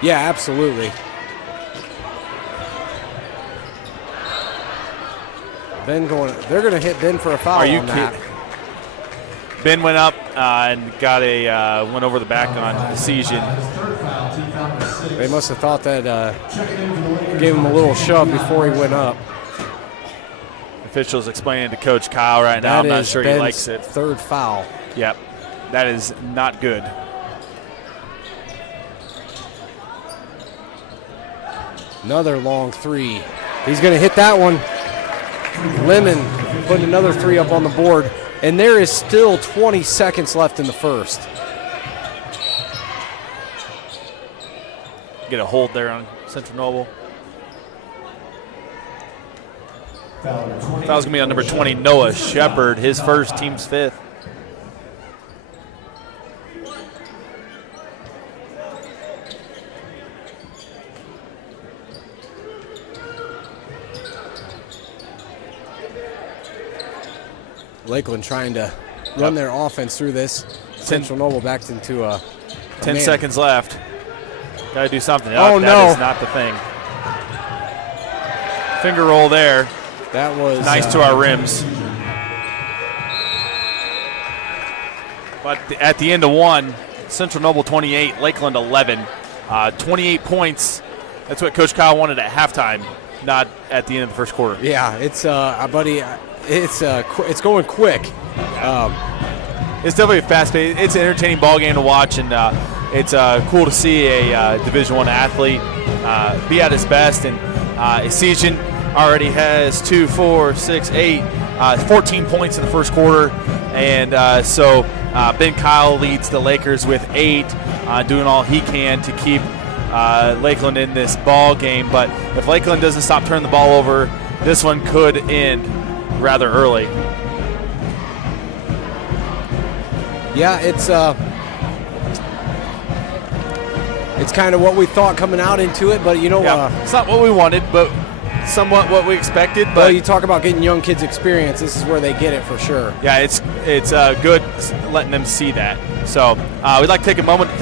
Yeah, absolutely. They're going to hit Ben for a foul. Are you on that. Ben went up and went over the back on Peachen. They must have thought that gave him a little shove before he went up. Officials explaining to Coach Kyle right now. I'm not sure he likes it. Third foul. Yep, that is not good. Another long three. He's going to hit that one. Lemon putting another three up on the board. And there is still 20 seconds left in the first. Get a hold there on Central Noble. Foul's going to be on number 20, Noah Shepard, his first, team's 5th. Lakeland trying to run their offense through this. Central Noble back into a 10 seconds left. Got to do something. Oh, no. That is not the thing. Finger roll there. That was nice to our rims. But at the end of one, Central Noble 28, Lakeland 11. 28 points. That's what Coach Kyle wanted at halftime, not at the end of the first quarter. Yeah, it's buddy. It's going quick. It's definitely fast-paced. It's an entertaining ball game to watch, and it's cool to see a Division I athlete be at his best. And Peachen already has 2, 4, 6, 8, 14 points in the first quarter, and so Ben Kyle leads the Lakers with 8, doing all he can to keep Lakeland in this ball game. But if Lakeland doesn't stop turning the ball over, this one could end rather early. Yeah, it's kind of what we thought coming out into it, but it's not what we wanted, but somewhat what we expected. But well, you talk about getting young kids experience. This is where they get it for sure. Yeah, it's good letting them see that. So we'd like to take a moment to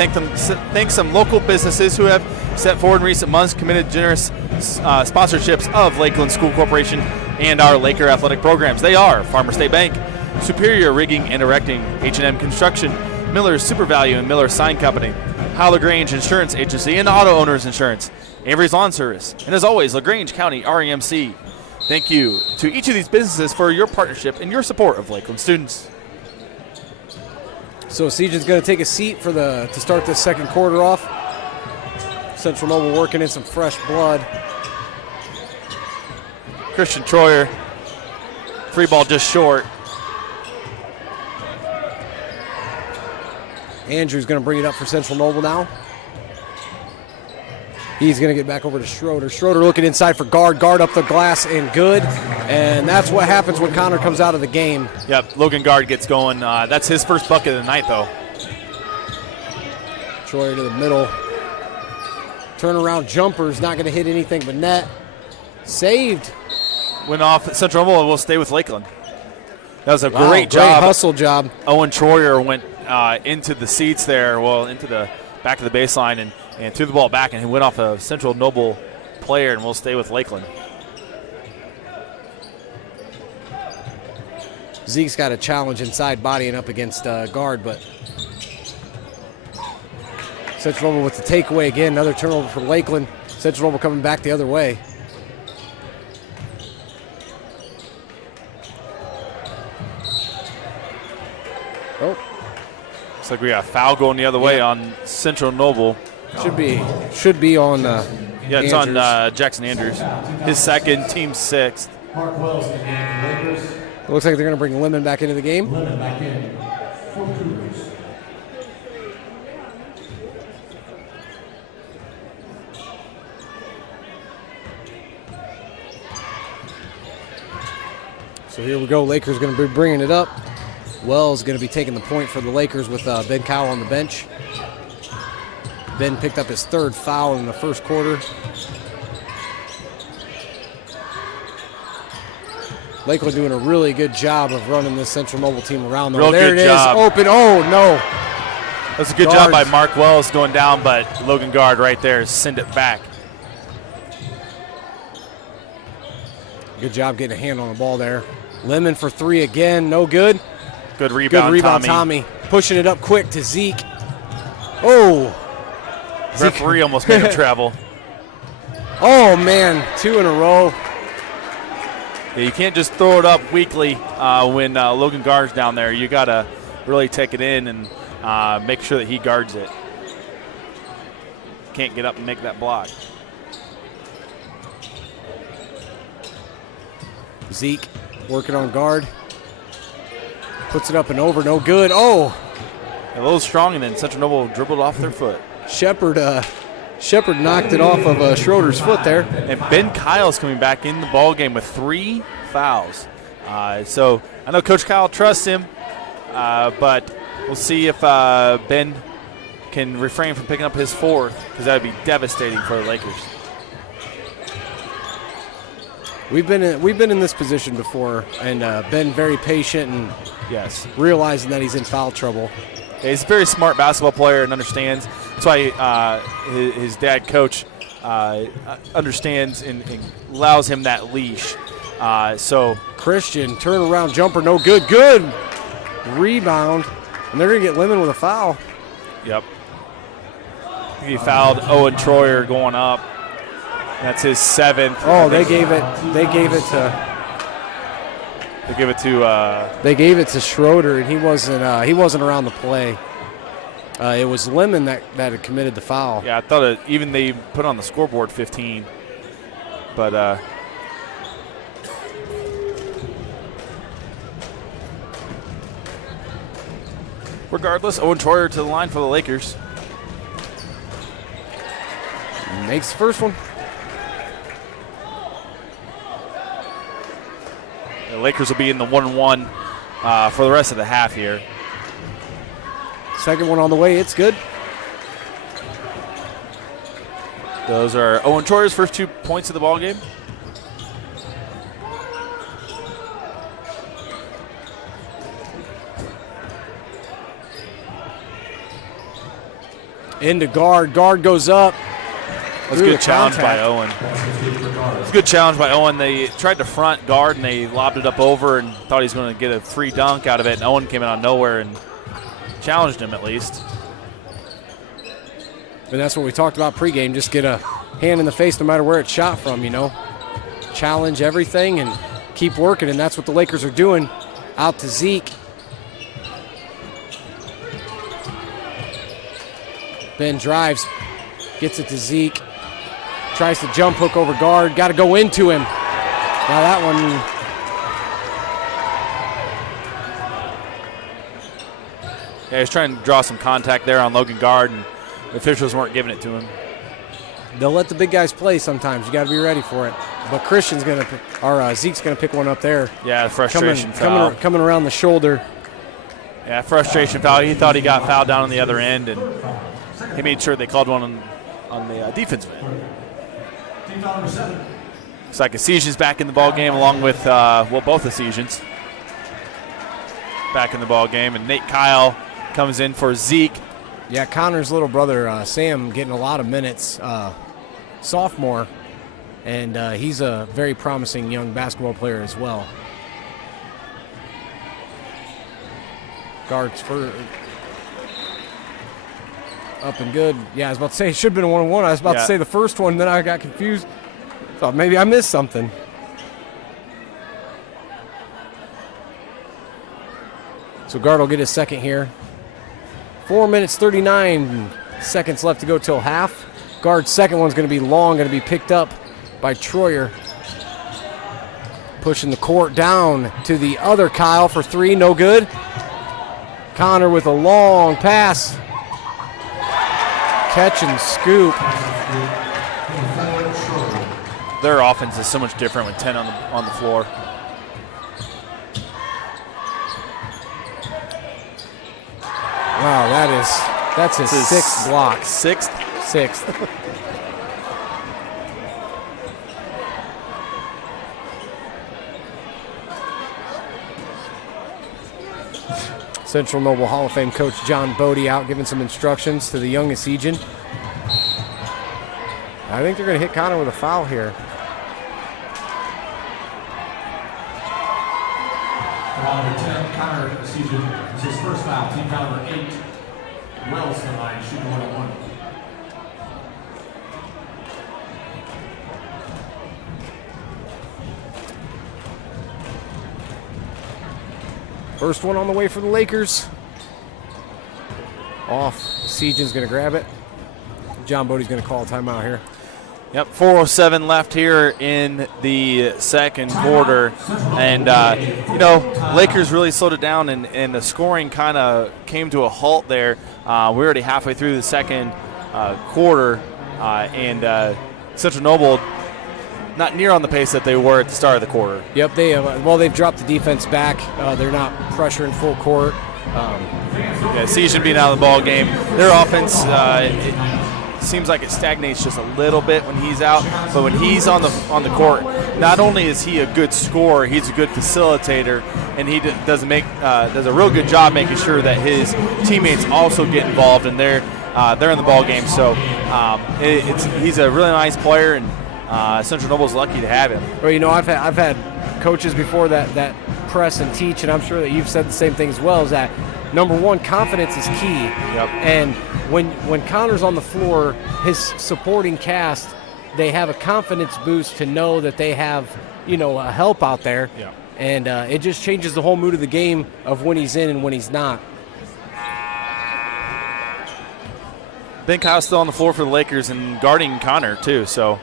thank some local businesses who have stepped forward in recent months, committed generous sponsorships of Lakeland School Corporation and our Laker athletic programs. They are Farmer State Bank, Superior Rigging and Erecting, H&M Construction, Miller's Super Value and Miller Sign Company, Hal LaGrange Insurance Agency and Auto Owners Insurance, Avery's Lawn Service, and as always, LaGrange County REMC. Thank you to each of these businesses for your partnership and your support of Lakeland students. So Peachen's going to take a seat to start this second quarter off. Central Noble working in some fresh blood. Christian Troyer Free ball just short. Andrew's going to bring it up for Central Noble now. He's going to get back over to Schroeder. Schroeder looking inside for guard. Guard up the glass and good. And that's what happens when Connor comes out of the game. Yep, Logan Guard gets going. That's his first bucket of the night, though. Troyer to the middle. Turnaround jumper's not going to hit anything but net. Saved. Went off at Central Noble and will stay with Lakeland. That was a great job. Great hustle job. Owen Troyer went into the seats there, into the back of the baseline and threw the ball back, and he went off a Central Noble player and will stay with Lakeland. Zeke's got a challenge inside bodying up against guard, but Central Noble with the takeaway again. Another turnover for Lakeland. Central Noble coming back the other way. Oh. Looks like we got a foul going the other way on Central Noble. Should be on yeah, it's Andrews. on Jackson Andrews. His second, team sixth. Mark Wells in the game for the Lakers. It looks like they're going to bring Lemon back into the game. Lemon back in for Cougars. So here we go. Lakers going to be bringing it up. Wells going to be taking the point for the Lakers with Ben Cowell on the bench. Ben picked up his third foul in the first quarter. Lakeland doing a really good job of running this Central Noble team around. Real there good it is, job. open. Oh, no. That's a good job by Mark Wells going down, but Logan Guard right there send it back. Good job getting a hand on the ball there. Lemon for three again, no good. Good rebound, Good rebound, Tommy. Pushing it up quick to Zeke. Oh. Referee almost made him travel. Oh, man, two in a row. Yeah, you can't just throw it up weakly when Logan Guard's down there. You got to really take it in and make sure that he guards it. Can't get up and make that block. Zeke working on guard. Puts it up and over, no good. Oh! A little strong, and then Central Noble dribbled off their foot. Shepard knocked it off of Schroeder's foot there. And Ben Kyle's coming back in the ball game with 3 fouls. So I know Coach Kyle trusts him, but we'll see if Ben can refrain from picking up his 4th, because that would be devastating for the Lakers. We've been in this position before, and been very patient and realizing that he's in foul trouble. Yeah, he's a very smart basketball player and understands. That's why his dad, Coach, understands and allows him that leash. So Christian, turnaround jumper, no good. Good rebound, and they're going to get Lemon with a foul. Yep. He fouled Owen Troyer going up. That's his 7th. Oh, they gave it to Schroeder, and he wasn't around the play. It was Lemon that had committed the foul. Yeah, I thought even they put on the scoreboard 15, but regardless, Owen Troyer to the line for the Lakers. Makes the first one. The Lakers will be in the 1-1 for the rest of the half here. Second one on the way. It's good. Those are Owen Troyer's first 2 points of the ball game. Into guard. Guard goes up. That's a good challenge by Owen. It's a good challenge by Owen. They tried to front guard, and they lobbed it up over and thought he was going to get a free dunk out of it, and Owen came out of nowhere and challenged him at least. And that's what we talked about pregame. Just get a hand in the face no matter where it's shot from, Challenge everything and keep working, and that's what the Lakers are doing. Out to Zeke. Ben drives, gets it to Zeke. Tries to jump hook over guard. Got to go into him. Now that one Yeah, he's trying to draw some contact there on Logan Guard, and the officials weren't giving it to him. They'll let the big guys play sometimes. You got to be ready for it. But Zeke's going to pick one up there. Yeah, frustration foul. Coming around the shoulder. Yeah, frustration foul. He thought he got fouled down on the other end, and he made sure they called one on the defensive end. Team foul number 7. Looks like Asian's back in the ball game, along with both Asians back in the ball game, and Nate Kyle comes in for Zeke. Yeah, Connor's little brother Sam getting a lot of minutes, sophomore, and he's a very promising young basketball player as well. Guards for up and good. Yeah, I was about to say it should have been a 1-on-1. I was about to say the first one, then I got confused. Thought maybe I missed something. So Guard will get his second here. 4 minutes, 39 seconds left to go till half. Guard's second one's going to be long, going to be picked up by Troyer. Pushing the court down to the other Kyle for 3, no good. Connor with a long pass. Catch and scoop. Their offense is so much different with 10 on the floor. Wow, that's his sixth block. Sixth? Sixth. Central Noble Hall of Fame coach John Bodie out giving some instructions to the young Asian. I think they're going to hit Connor with a foul here. Foul number 10, Connor Asian. It's his first foul. Team foul number 8. Wells to the line, shooting 1-on-1. First one on the way for the Lakers. Off. Sejan's going to grab it. John Bodie's going to call a timeout here. Yep, 4:07 left here in the second quarter. And, Lakers really slowed it down, and the scoring kind of came to a halt there. We're already halfway through the second quarter, and Central Noble not near on the pace that they were at the start of the quarter. Yep, they've dropped the defense back. They're not pressuring full court. Season being out of the ball game. Their offense, it seems like it stagnates just a little bit when he's out, but when he's on the court, not only is he a good scorer, he's a good facilitator, and he does a real good job making sure that his teammates also get involved, and they're in the ball game. So he's a really nice player, and Central Noble's lucky to have him. Well, I've had coaches before that press and teach, and I'm sure that you've said the same thing as well, is that number one, confidence is key. Yep. And when Connor's on the floor, his supporting cast, they have a confidence boost to know that they have, a help out there. Yep. And it just changes the whole mood of the game of when he's in and when he's not. Ben Kyle's still on the floor for the Lakers and guarding Connor too, so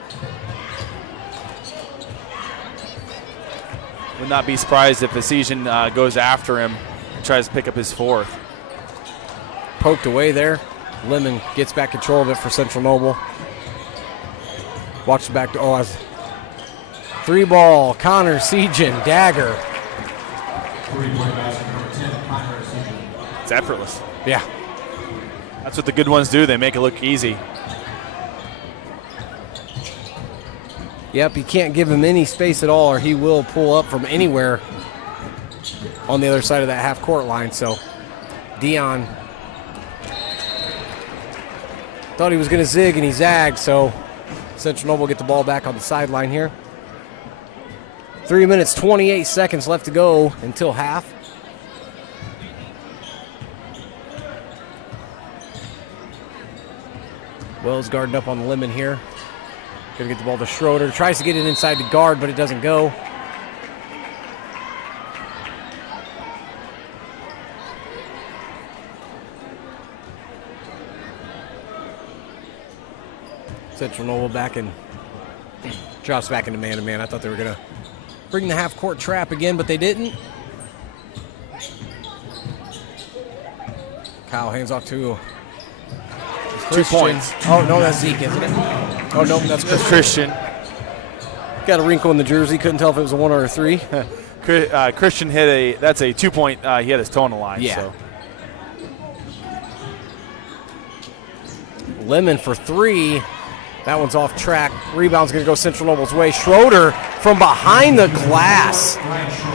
would not be surprised if Asian goes after him and tries to pick up his fourth. Poked away there. Lemon gets back control of it for Central Noble. Watch the back door. Three ball, Connor Sejan, dagger. 3-point basket, number 10, Connor Asian. It's effortless. Yeah. That's what the good ones do. They make it look easy. Yep, you can't give him any space at all or he will pull up from anywhere on the other side of that half-court line. So Dion thought he was going to zig and he zagged, so Central Noble get the ball back on the sideline here. 3 minutes, 28 seconds left to go until half. Wells guarding up on the lemon here. Gonna get the ball to Schroeder. Tries to get it inside the guard, but it doesn't go. Central Noble back and drops back into man-to-man. I thought they were gonna bring the half-court trap again, but they didn't. Kyle hands off to 2 points. Oh, no, that's Zeke, isn't it? Oh, no, that's Christian. Got a wrinkle in the jersey. Couldn't tell if it was a 1 or a 3. Christian hit that's a 2-point. He had his toe on the line. Yeah. So. Lemon for 3. That one's off track. Rebound's going to go Central Noble's way. Schroeder from behind the glass.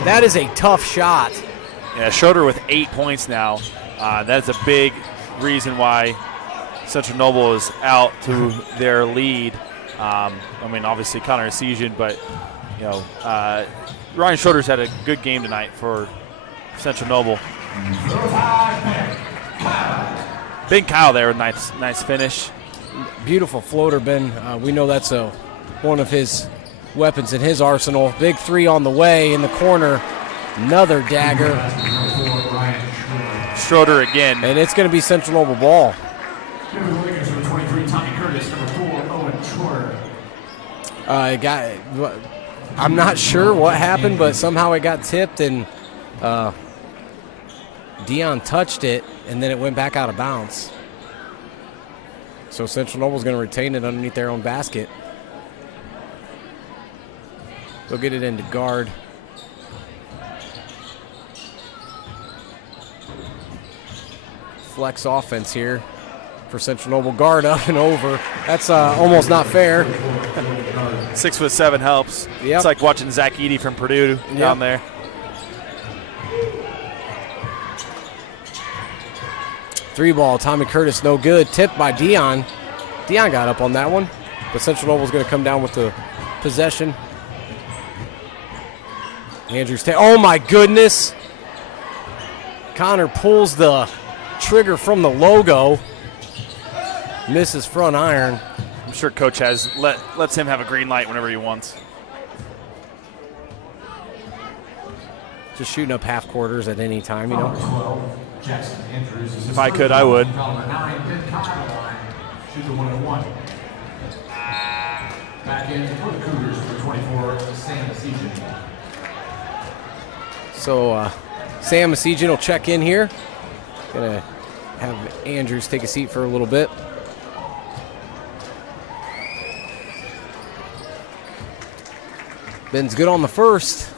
That is a tough shot. Yeah, Schroeder with 8 points now. That's a big reason why Central Noble is out to their lead. I mean, obviously Connor Esigian, but you know, Ryan Schroeder's had a good game tonight for Central Noble. Big Kyle there with nice finish. Beautiful floater, Ben. We know that's one of his weapons in his arsenal. Big 3 on the way in the corner. Another dagger. Schroeder again. And it's going to be Central Noble ball. I'm not sure what happened, but somehow it got tipped and Dion touched it, and then it went back out of bounds. So Central Noble's going to retain it underneath their own basket. They'll get it into guard. Flex offense here for Central Noble. Guard up and over. That's almost not fair. 6'7" helps. Yep. It's like watching Zach Eady from Purdue down there. Three ball, Tommy Curtis, no good. Tipped by Dion. Dion got up on that one, but Central Noble's going to come down with the possession. Andrews, oh my goodness. Connor pulls the trigger from the logo. Misses front iron. I'm sure Coach lets him have a green light whenever he wants. Just shooting up half quarters at any time, you know. If I could, I would. Back in for the Cougars for 24, Sam Esigian. So Sam Esigian will check in here. Gonna have Andrews take a seat for a little bit. Ben's good on the first.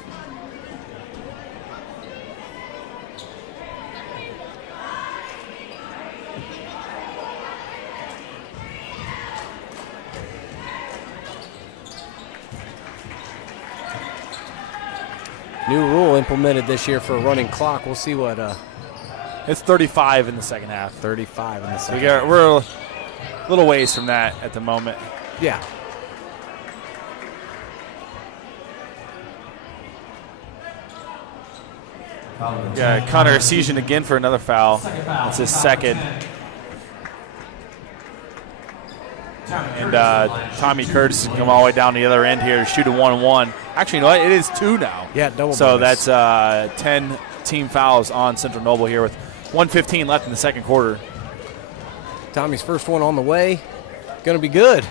New rule implemented this year for a running clock. We'll see what. It's 35 in the second half. 35 in the second half. We're a little ways from that at the moment. Yeah. Yeah, Connor Esigian again for another foul. That's his second. And Tommy Curtis can come all the way down the other end here to shoot a 1-1. Actually, you know what? It is 2 now. Yeah, double. So bonus. that's 10 team fouls on Central Noble here with 1:15 left in the second quarter. Tommy's first one on the way. Going to be good.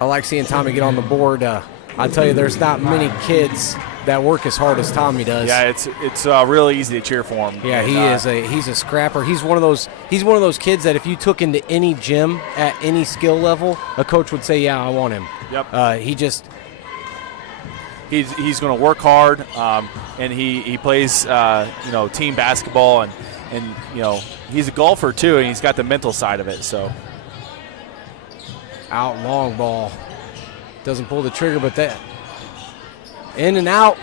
I like seeing Tommy get on the board. I tell you, there's not many kids that work as hard as Tommy does. Yeah, it's really easy to cheer for him. Yeah, he's a scrapper. He's one of those kids that if you took into any gym at any skill level, a coach would say, "Yeah, I want him." Yep. He's going to work hard, and he plays team basketball, and he's a golfer too, and he's got the mental side of it. So out long ball, doesn't pull the trigger, but that in and out.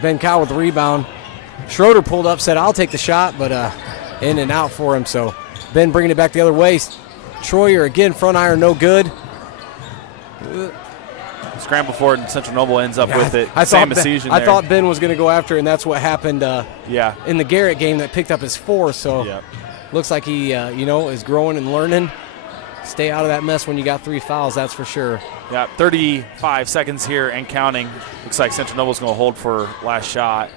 Ben Kyle with the rebound. Schroeder pulled up, said, "I'll take the shot," but in and out for him. So Ben bringing it back the other way. Troyer again, front iron, no good. Scramble for it, and Central Noble ends up with it. I thought Ben was going to go after it, and that's what happened in the Garrett game that picked up his 4th. So looks like he is growing and learning. Stay out of that mess when you got 3 fouls, that's for sure. Yeah, 35 seconds here and counting. Looks like Central Noble's going to hold for last shot.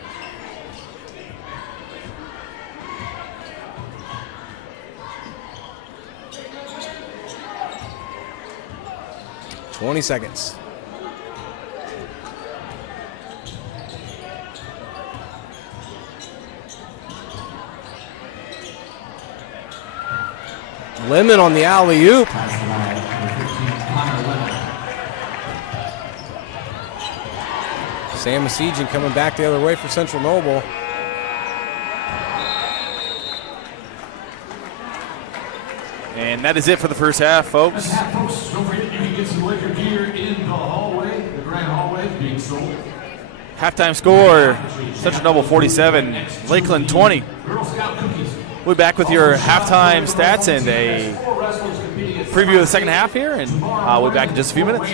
$20 seconds. Lemon on the alley-oop. Sam Masijian coming back the other way for Central Noble. And that is it for the first half, folks. Don't forget you can get some liquor gear in the hallway. The grand hallway is being sold. Halftime score, Central Noble 47, Lakeland 20. Girl Scout cookies. We'll be back with your halftime stats and a preview of the second half here, and we'll be back in just a few minutes.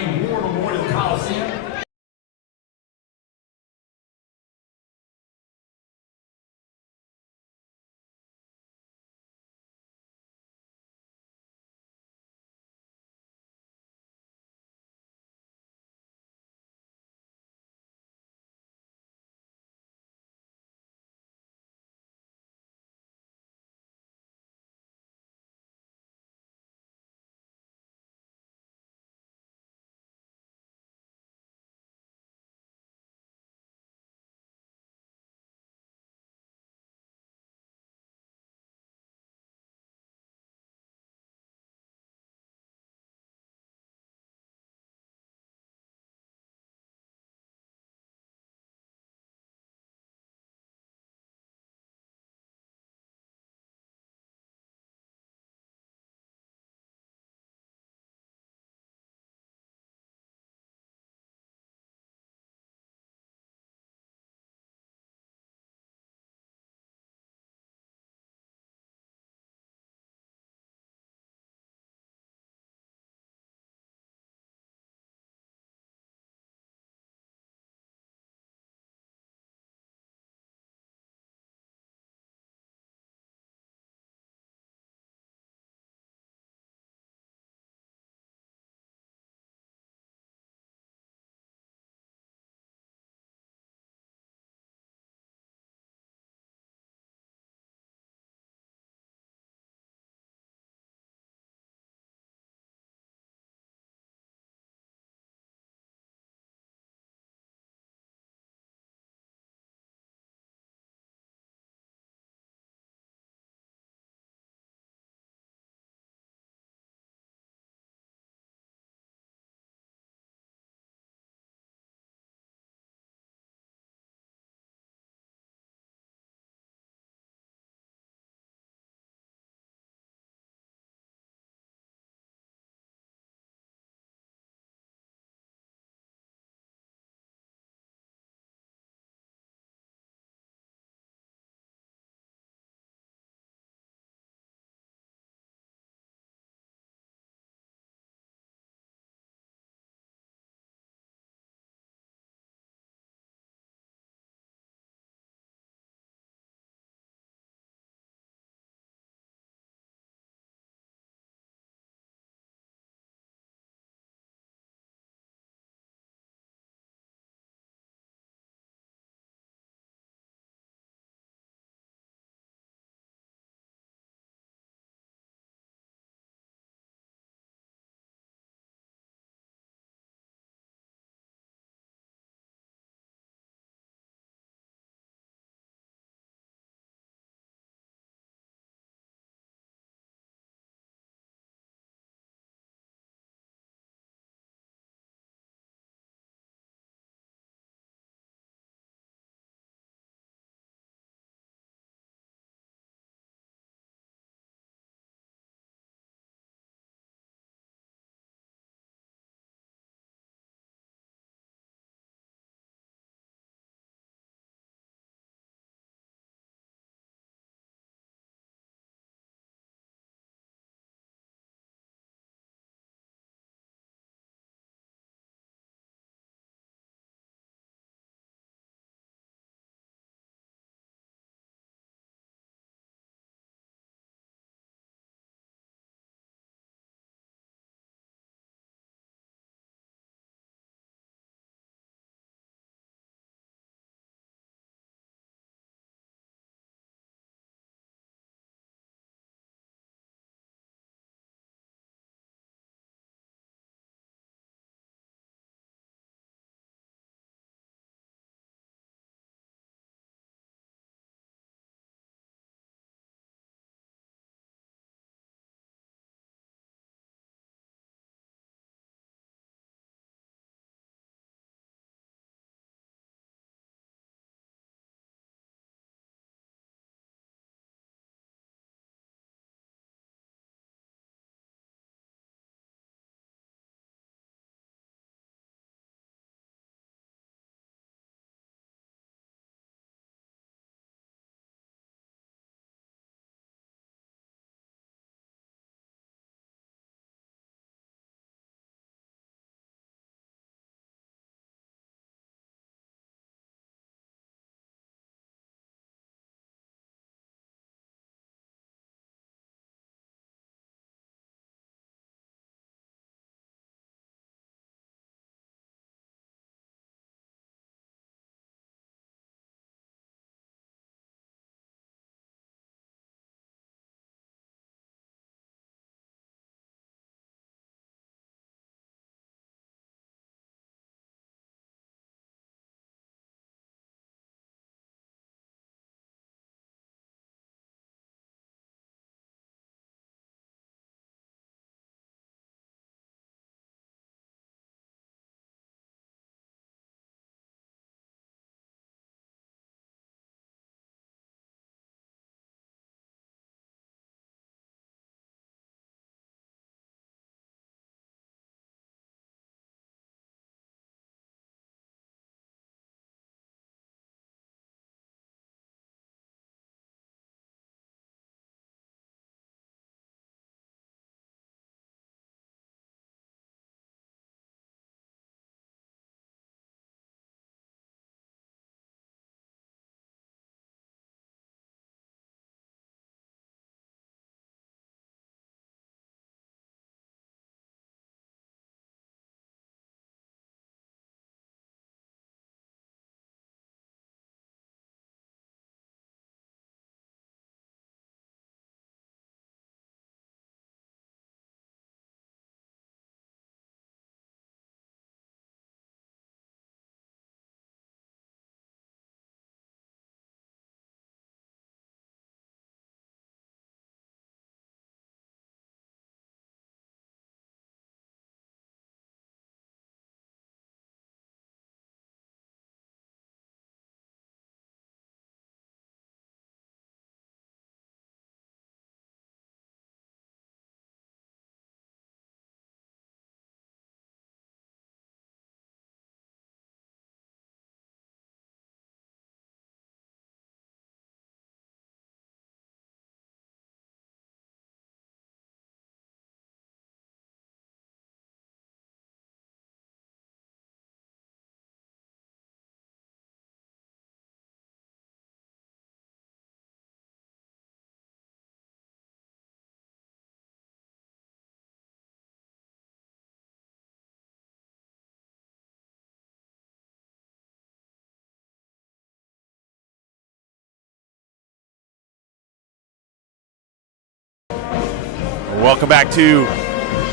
Welcome back to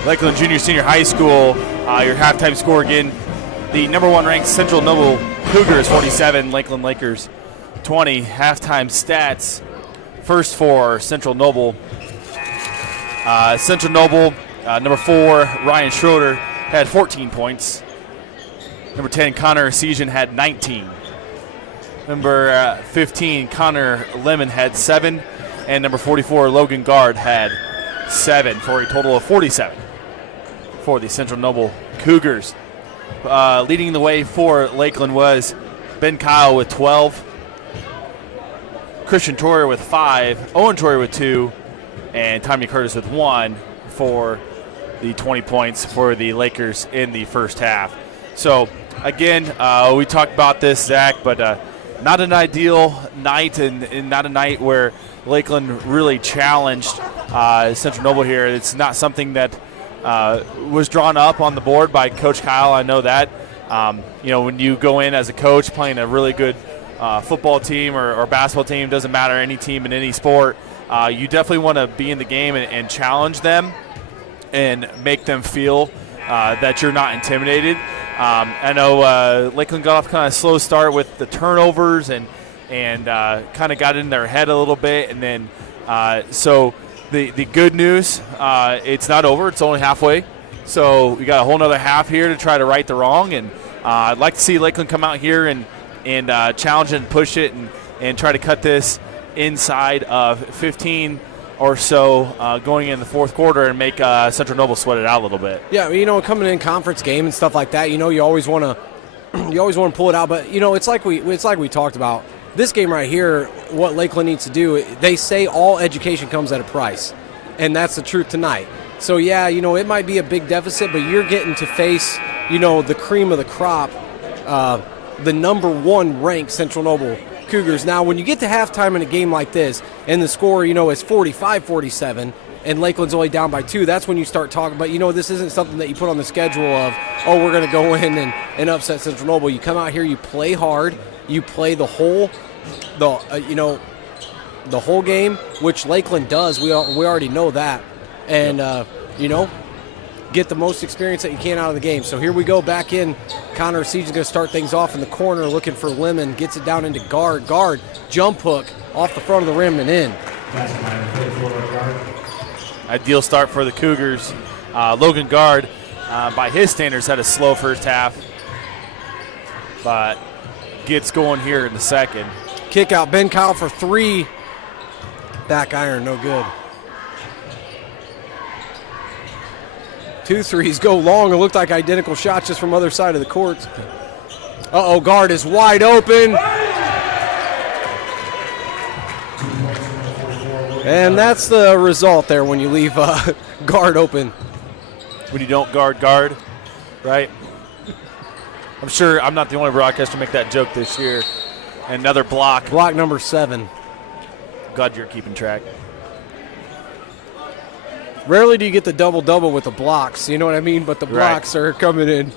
Lakeland Junior Senior High School. Your halftime score again, the number 1 ranked Central Noble Cougars 47, Lakeland Lakers 20. Halftime stats, first for Central Noble. Central Noble, number 4, Ryan Schroeder, had 14 points. Number 10, Connor Season had 19. Number 15, Connor Lemon had 7. And number 44, Logan Guard had 7 for a total of 47 for the Central Noble Cougars. Leading the way for Lakeland was Ben Kyle with 12, Christian Troyer with 5, Owen Troyer with 2, and Tommy Curtis with 1 for the 20 points for the Lakers in the first half. So, again, we talked about this, Zach, but not an ideal night and not a night where Lakeland really challenged Central Noble here. It's not something that was drawn up on the board by Coach Kyle. I know that. When you go in as a coach playing a really good football team or basketball team, doesn't matter, any team in any sport, you definitely want to be in the game and challenge them and make them feel that you're not intimidated. I know Lakeland got off kind of slow start with the turnovers and kind of got in their head a little bit. And then so the good news, it's not over. It's only halfway. So we got a whole nother half here to try to right the wrong. And I'd like to see Lakeland come out here and challenge and push it and try to cut this inside of 15 or so going in the fourth quarter and make Central Noble sweat it out a little bit. Yeah, coming in conference game and stuff like that, you always want to pull it out. But it's like we talked about. This game right here, what Lakeland needs to do, they say all education comes at a price, and that's the truth tonight. So, yeah, it might be a big deficit, but you're getting to face, the cream of the crop, the number 1 ranked Central Noble Cougars. Now, when you get to halftime in a game like this, and the score, is 45-47, and Lakeland's only down by 2, that's when you start talking. But, this isn't something that you put on the schedule of, we're going to go in and upset Central Noble. You come out here, you play hard, you play the whole game, which Lakeland does. We already know that. And, get the most experience that you can out of the game. So here we go back in. Connor Seagen's going to start things off in the corner, looking for Lemon. Gets it down into Guard. Guard, jump hook off the front of the rim and in. Ideal start for the Cougars. Logan Guard, by his standards, had a slow first half, but gets going here in the second. Kick out, Ben Kyle for 3. Back iron, no good. 2 threes go long. It looked like identical shots just from other side of the court. Guard is wide open. And that's the result there when you leave Guard open. When you don't guard, right? I'm sure I'm not the only broadcaster to make that joke this year. Another block. Block number 7. Glad you're keeping track. Rarely do you get the double-double with the blocks, you know what I mean? But the blocks are coming in.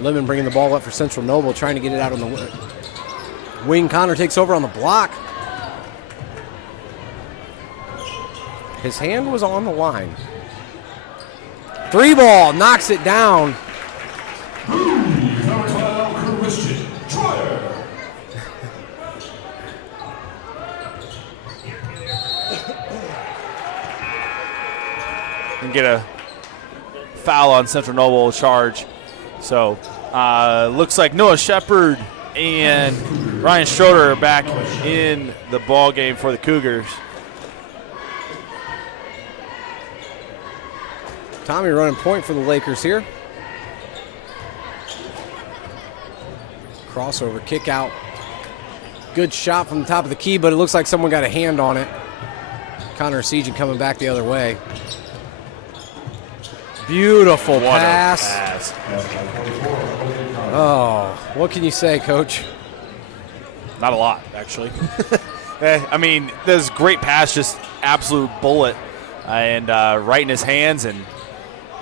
Lemon bringing the ball up for Central Noble, trying to get it out on the wing. Connor takes over on the block. His hand was on the line. 3 ball, knocks it down. And get a foul on Central Noble charge. So looks like Noah Shepard and Ryan Schroeder are back in the ball game for the Cougars. Tommy running point for the Lakers here. Crossover, kick out. Good shot from the top of the key, but it looks like someone got a hand on it. Connor Seagen coming back the other way. Beautiful pass. Oh, what can you say, Coach? Not a lot, actually. I mean, this great pass, just absolute bullet, and right in his hands and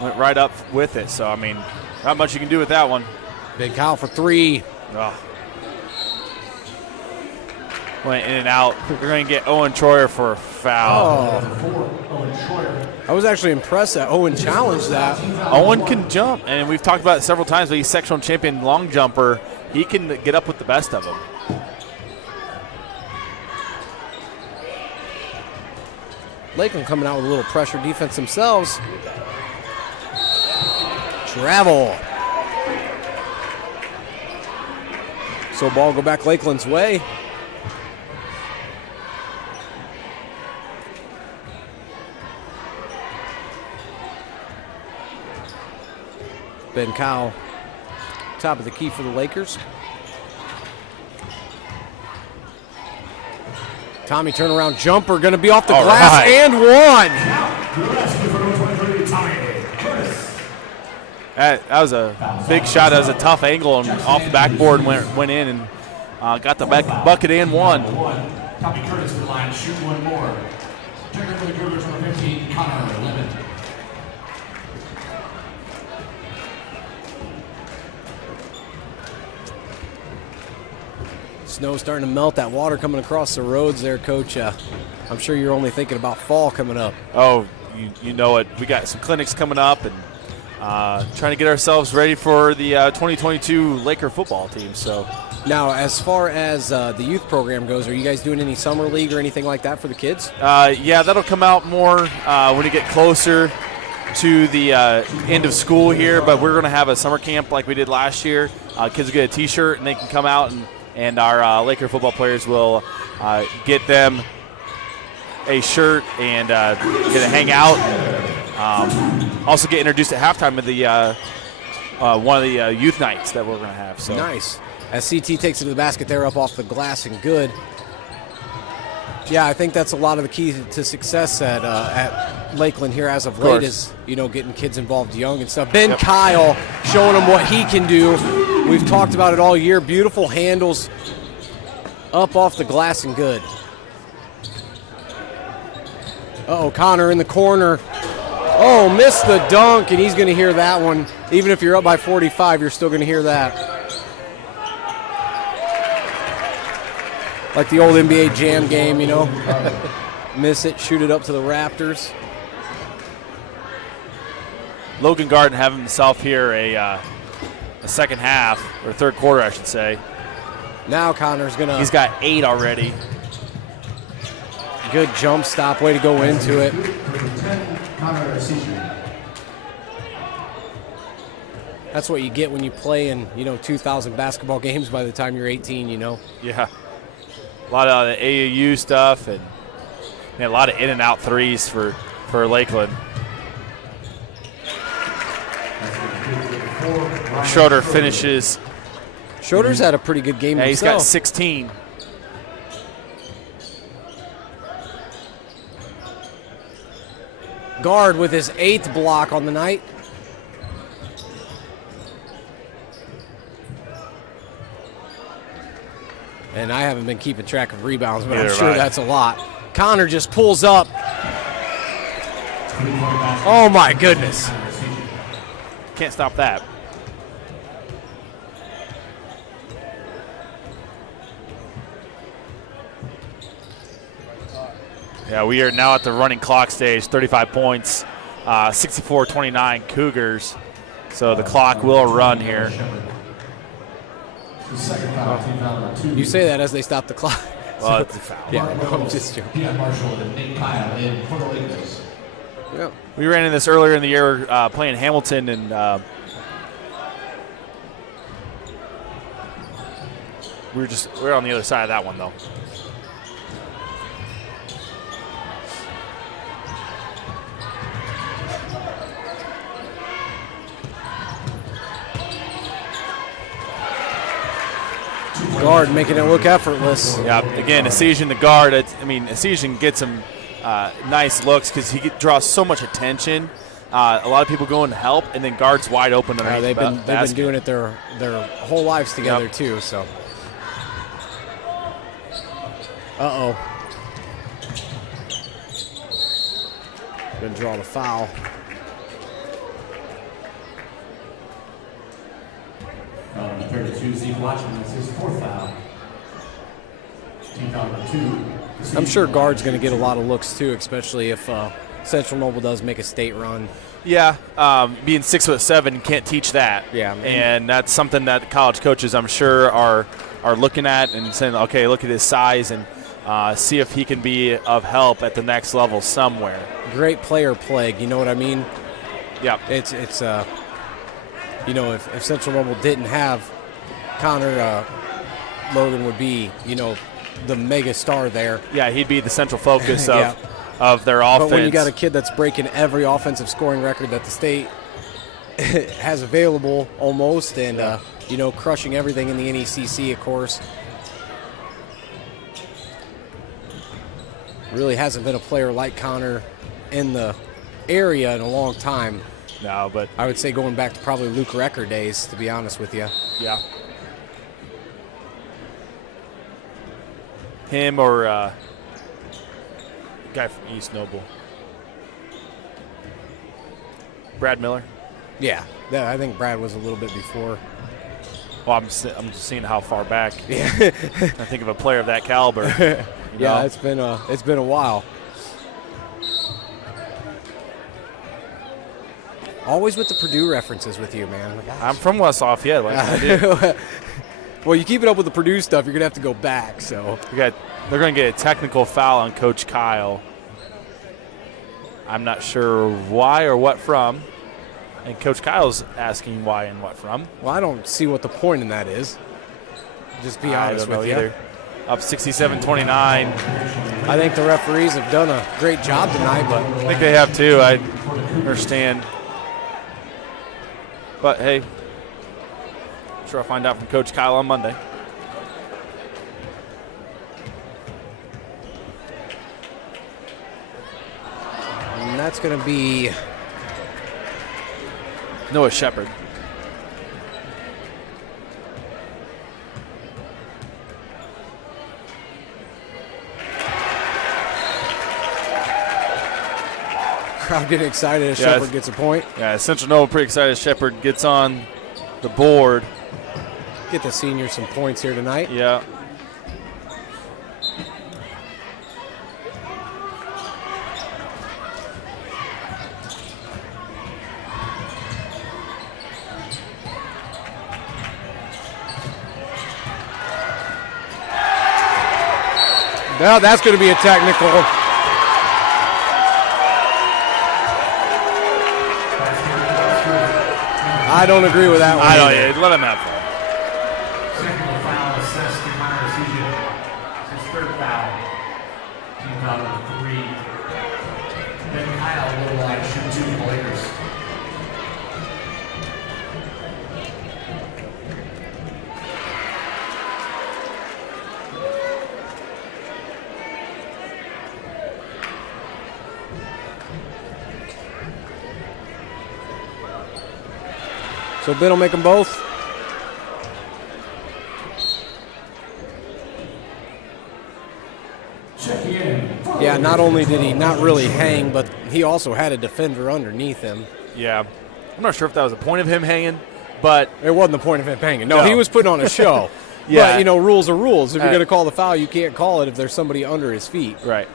went right up with it. So, I mean, not much you can do with that one. Big Kyle for 3. Oh. went in and out. We're going to get Owen Troyer for a foul. I was actually impressed that Owen challenged that. Owen can jump, and we've talked about it several times, but he's sectional champion long jumper. He can get up with the best of them. Lakeland coming out with a little pressure defense themselves. Travel. So ball go back Lakeland's way. Ben Kyle, top of the key for the Lakers. Tommy turnaround jumper, going to be off the glass and one. That was a big shot. That was a tough angle and off the backboard and went in and got the bucket and one. Tommy Curtis to the line, shoot one more. Checker for the Cougars, number 15, Connor Lemon. Snow starting to melt, that water coming across the roads there, Coach. I'm sure you're only thinking about fall coming up. Oh, you know it. We got some clinics coming up and trying to get ourselves ready for the 2022 Laker football team. So now, as far as the youth program goes, are you guys doing any summer league or anything like that for the kids? Yeah, that'll come out more when we get closer to the end of school here, but we're going to have a summer camp like we did last year. Kids will get a T-shirt and they can come out and our Laker football players will get them a shirt and get to hang out. Also get introduced at halftime of the one of the youth nights that we're going to have. So nice. As CT takes it to the basket there, up off the glass and good. Yeah, I think that's a lot of the key to success at Lakeland here as of late is, getting kids involved young and stuff. Ben Kyle showing them what he can do. We've talked about it all year. Beautiful handles up off the glass and good. Uh-oh, Connor in the corner. Oh, missed the dunk, and he's going to hear that one. Even if you're up by 45, you're still going to hear that. Like the old NBA Jam game, Miss it, shoot it up to the Raptors. Logan Garden having himself here a second half, or third quarter, I should say. Now Connor's going to... He's got 8 already. Good jump stop, way to go into it. That's what you get when you play in, 2,000 basketball games by the time you're 18, Yeah. A lot of the AAU stuff and a lot of in and out threes for Lakeland. Schroeder finishes. Schroeder's had a pretty good game himself. He's got 16. Guard with his 8th block on the night. And I haven't been keeping track of rebounds, but I'm sure that's a lot. Connor just pulls up. Oh, my goodness. Can't stop that. Yeah, we are now at the running clock stage, 35 points, 64-29 Cougars. So the clock will run here. You say that as they stop the clock. Well, it's a foul. Yeah, I'm just joking. Yep. We ran into this earlier in the year playing Hamilton, and we're on the other side of that one, though. Guard making it look effortless. Yeah, again, Asian the guard. Asian gets him nice looks because he draws so much attention. A lot of people go in to help, and then guard's wide open underneath they've been doing it their whole lives together too. So, Gonna draw the foul. Number 32, Steve Watchman, that's his 4th foul. team number 2. I'm sure guard's going to get a lot of looks too, especially if Central Noble does make a state run. Yeah, being 6'7" can't teach that. Yeah, and that's something that college coaches, I'm sure, are looking at and saying, okay, look at his size and see if he can be of help at the next level somewhere. Great player plague, you know what I mean? Yeah, it's you know, if Central Noble didn't have Connor, Logan would be, you know, the mega star there. Yeah, he'd be the central focus yeah. of their offense. But when you got a kid that's breaking every offensive scoring record that the state has available almost, and you know, crushing everything in the NECC, of course. Really hasn't been a player like Connor in the area in a long time. No, but I would say going back to probably Luke Recker days, to be honest with you. Yeah. Him or guy from East Noble. Brad Miller. Yeah, I think Brad was a little bit before. Well, I'm just seeing how far back. Yeah. I think of a player of that caliber. Yeah, it's been a while. Always with the Purdue references with you, man. I'm from West Lafayette. Like I do. Well, you keep it up with the Purdue stuff, you're gonna have to go back. So they're gonna get a technical foul on Coach Kyle. I'm not sure why or what from. And Coach Kyle's asking why and what from. Well, I don't see what the point in that is. Just be honest with you. Either. Up 67-29. I think the referees have done a great job tonight, but I think they have too. I understand. But hey, I'm sure I'll find out from Coach Kyle on Monday. And that's going to be Noah Shepard. crowd getting excited as Shepard gets a point. Yeah, Central Noble pretty excited as Shepard gets on the board. Get the seniors some points here tonight. Yeah. Now that's going to be a technical. I don't agree with that one. I don't. Yeah, let him have fun. Second foul assessed to Connor Season. His third foul. Team foul number 3. Then Kyle will shoot 2 for the Lakers. So Ben will make them both. Yeah, not only did he not really hang, but he also had a defender underneath him. Yeah. I'm not sure if that was the point of him hanging, but it wasn't the point of him hanging. No, he was putting on a show. Yeah. But, you know, rules are rules. If you're going to call the foul, you can't call it if there's somebody under his feet. Right.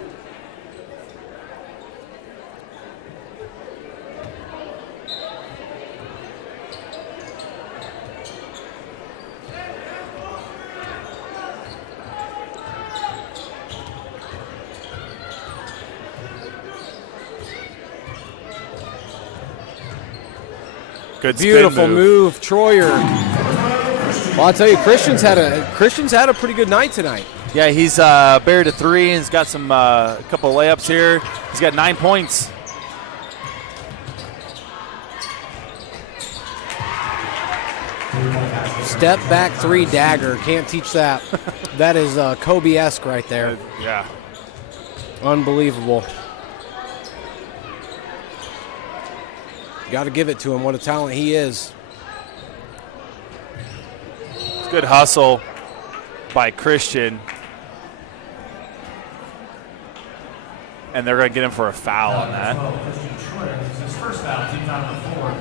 Good beautiful move, Troyer. Well, I'll tell you, Christian's had a pretty good night tonight. Yeah, he's buried a 3 and he's got some couple of layups here. He's got 9 points. Step back 3 dagger. Can't teach that. That is Kobe-esque right there. Yeah. Unbelievable. Got to give it to him. What a talent he is. It's good hustle by Christian. And they're going to get him for a foul on that. Christian Troyer. This is his first foul. Team foul number 4.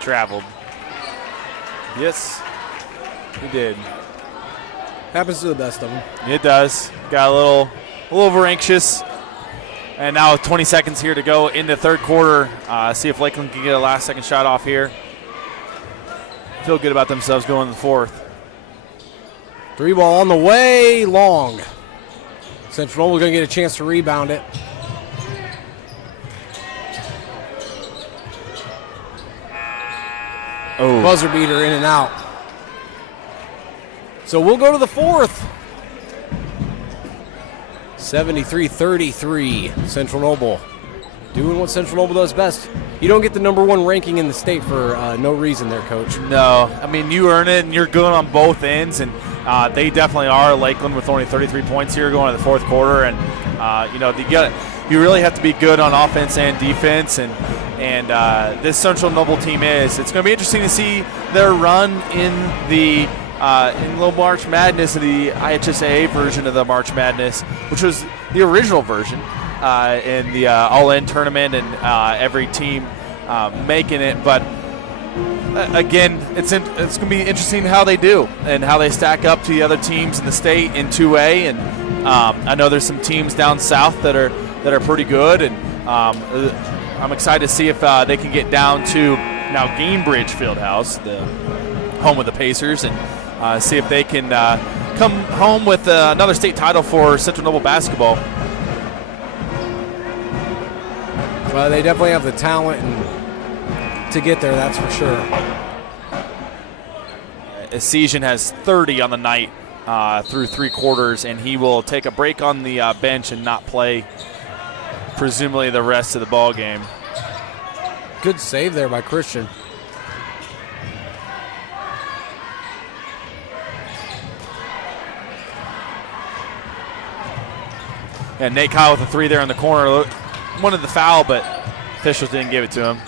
traveled. Yes, he did. Happens to the best of them. It does. Got a little over anxious. And now 20 seconds here to go in the third quarter. See if Lakeland can get a last-second shot off here. Feel good about themselves going to the fourth. 3 ball on the way, long. Central Noble going to get a chance to rebound it. Oh. Buzzer beater in and out. So we'll go to the fourth. 73-33, Central Noble. Doing what Central Noble does best. You don't get the #1 ranking in the state for no reason there, Coach. No. I mean, you earn it, and you're good on both ends, and they definitely are. Lakeland with only 33 points here going to the fourth quarter, and, you really have to be good on offense and defense, and this Central Noble team is. It's going to be interesting to see their run in the in the March Madness, of the IHSAA version of the March Madness, which was the original version in the all-in tournament, and every team making it. But again, it's going to be interesting how they do and how they stack up to the other teams in the state in 2A. And I know there's some teams down south that are pretty good, and I'm excited to see if they can get down to now Gainbridge Fieldhouse, the home of the Pacers, and see if they can come home with another state title for Central Noble basketball. Well, they definitely have the talent to get there, that's for sure. Peachen has 30 on the night through 3 quarters, and he will take a break on the bench and not play presumably the rest of the ball game. Good save there by Christian. And Nate Kyle with a 3 there in the corner. Wanted the foul, but officials didn't give it to him.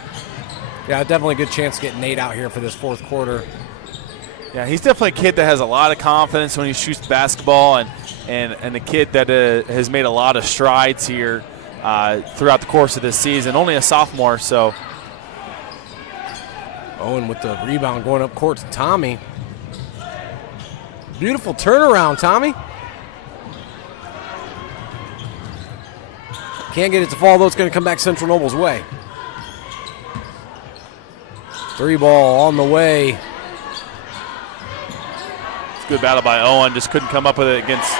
Yeah, definitely a good chance to get Nate out here for this fourth quarter. Yeah, he's definitely a kid that has a lot of confidence when he shoots the basketball, and a kid that has made a lot of strides here throughout the course of this season. Only a sophomore, so. Owen with the rebound going up court to Tommy. Beautiful turnaround, Tommy. Can't get it to fall, though. It's going to come back Central Noble's way. 3 ball on the way. It's a good battle by Owen. Just couldn't come up with it against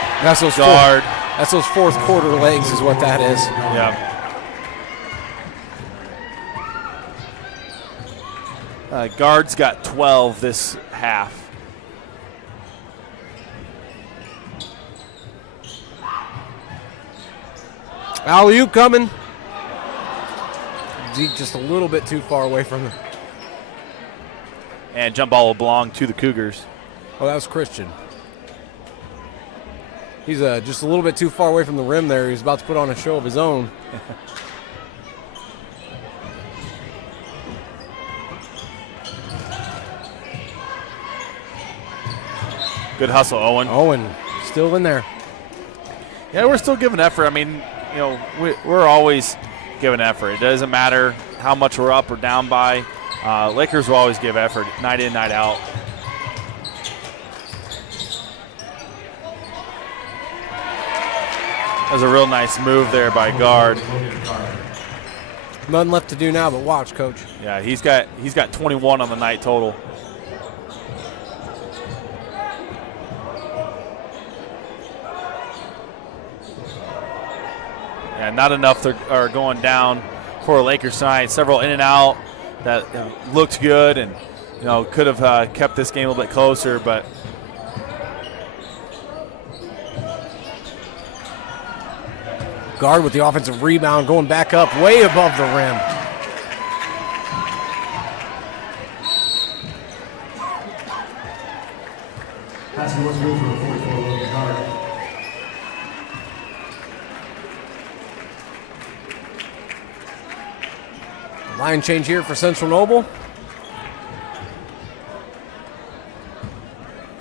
Guard. That's those fourth quarter legs is what that is. Yeah. Guard's got 12 this half. Alley-oop coming. Zeke just a little bit too far away from him. And jump ball will belong to the Cougars. Oh, that was Christian. He's just a little bit too far away from the rim there. He's about to put on a show of his own. Good hustle, Owen. Owen still in there. Yeah, we're still giving effort. I mean, we're always giving effort. It doesn't matter how much we're up or down by. Lakers will always give effort, night in, night out. That was a real nice move there by Guard. Nothing left to do now but watch, Coach. Yeah, he's got 21 on the night total. Yeah, not enough are going down for a Lakers tonight. Several in and out that looked good, and could have kept this game a little bit closer, but Guard with the offensive rebound, going back up way above the rim. Basketball's good for a 44 Logan Guard. Line change here for Central Noble.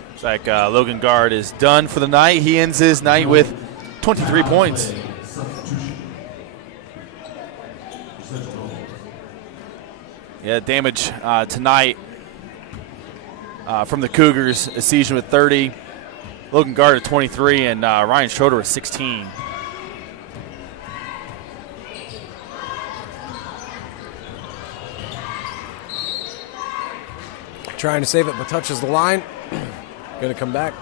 Looks like Logan Guard is done for the night. He ends his night with 23 points. Yeah, damage tonight from the Cougars. Season with 30, Logan Gard at 23, and Ryan Schroeder at 16. Trying to save it, but touches the line. Going to come back.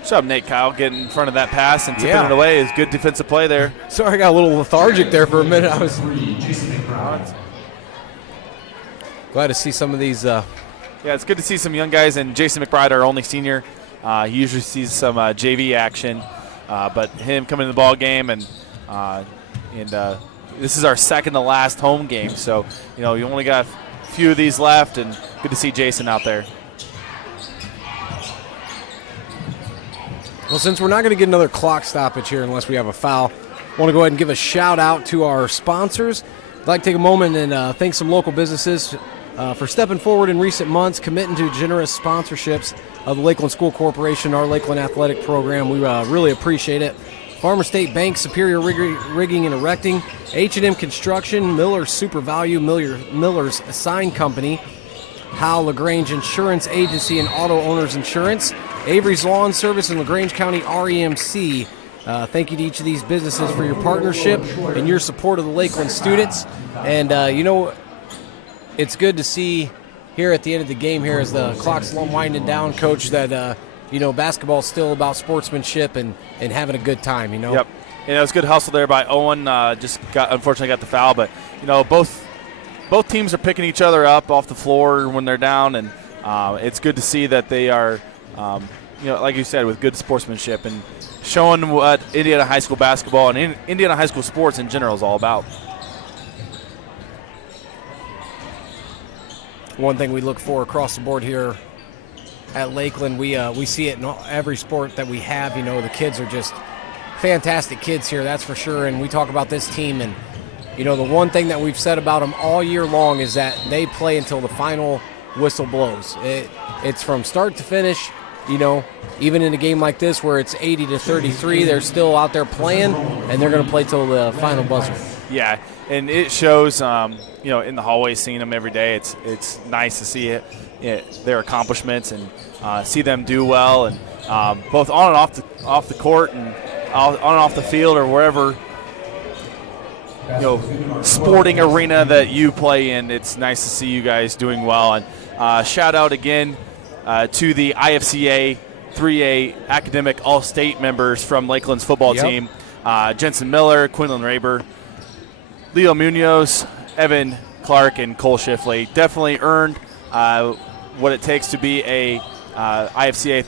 Good job, Nate Kyle, getting in front of that pass and tipping it away. Is good defensive play there. Sorry, I got a little lethargic there for a minute. I was glad to see some of these. Yeah, it's good to see some young guys, and Jason McBride, our only senior. He usually sees some JV action, but him coming in the ball game, and this is our second to last home game, so you only got a few of these left, and good to see Jason out there. Well, since we're not going to get another clock stoppage here unless we have a foul, I want to go ahead and give a shout out to our sponsors. I'd like to take a moment and thank some local businesses for stepping forward in recent months, committing to generous sponsorships of the Lakeland School Corporation, our Lakeland Athletic Program. We really appreciate it. Farmer State Bank, Superior Rigging and Erecting, H&M Construction, Miller's Super Value, Miller's Sign Company, Hal LaGrange Insurance Agency and Auto Owners Insurance, Avery's Lawn Service and LaGrange County REMC. Thank you to each of these businesses for your partnership and your support of the Lakeland students. And, it's good to see here at the end of the game here as the clock's winding down, Coach, that, basketball is still about sportsmanship and having a good time, Yep. And it was good hustle there by Owen. Unfortunately got the foul, but, both teams are picking each other up off the floor when they're down, and it's good to see that they are, like you said, with good sportsmanship and showing what Indiana high school basketball and Indiana high school sports in general is all about. One thing we look for across the board here at Lakeland, we see it in every sport that we have. The kids are just fantastic kids here, that's for sure. And we talk about this team, and the one thing that we've said about them all year long is that they play until the final whistle blows. It's from start to finish. Even in a game like this where it's 80-33, they're still out there playing, and they're going to play till the final buzzer. Yeah, and it shows, in the hallways, seeing them every day. It's nice to see their accomplishments and see them do well, and both on and off the court and on and off the field or wherever sporting arena that you play in. It's nice to see you guys doing well. And shout out again to the IFCA 3A academic all-state members from Lakeland's football team. Jensen Miller, Quinlan Raber, Leo Munoz, Evan Clark, and Cole Schiffley definitely earned what it takes to be a IFCA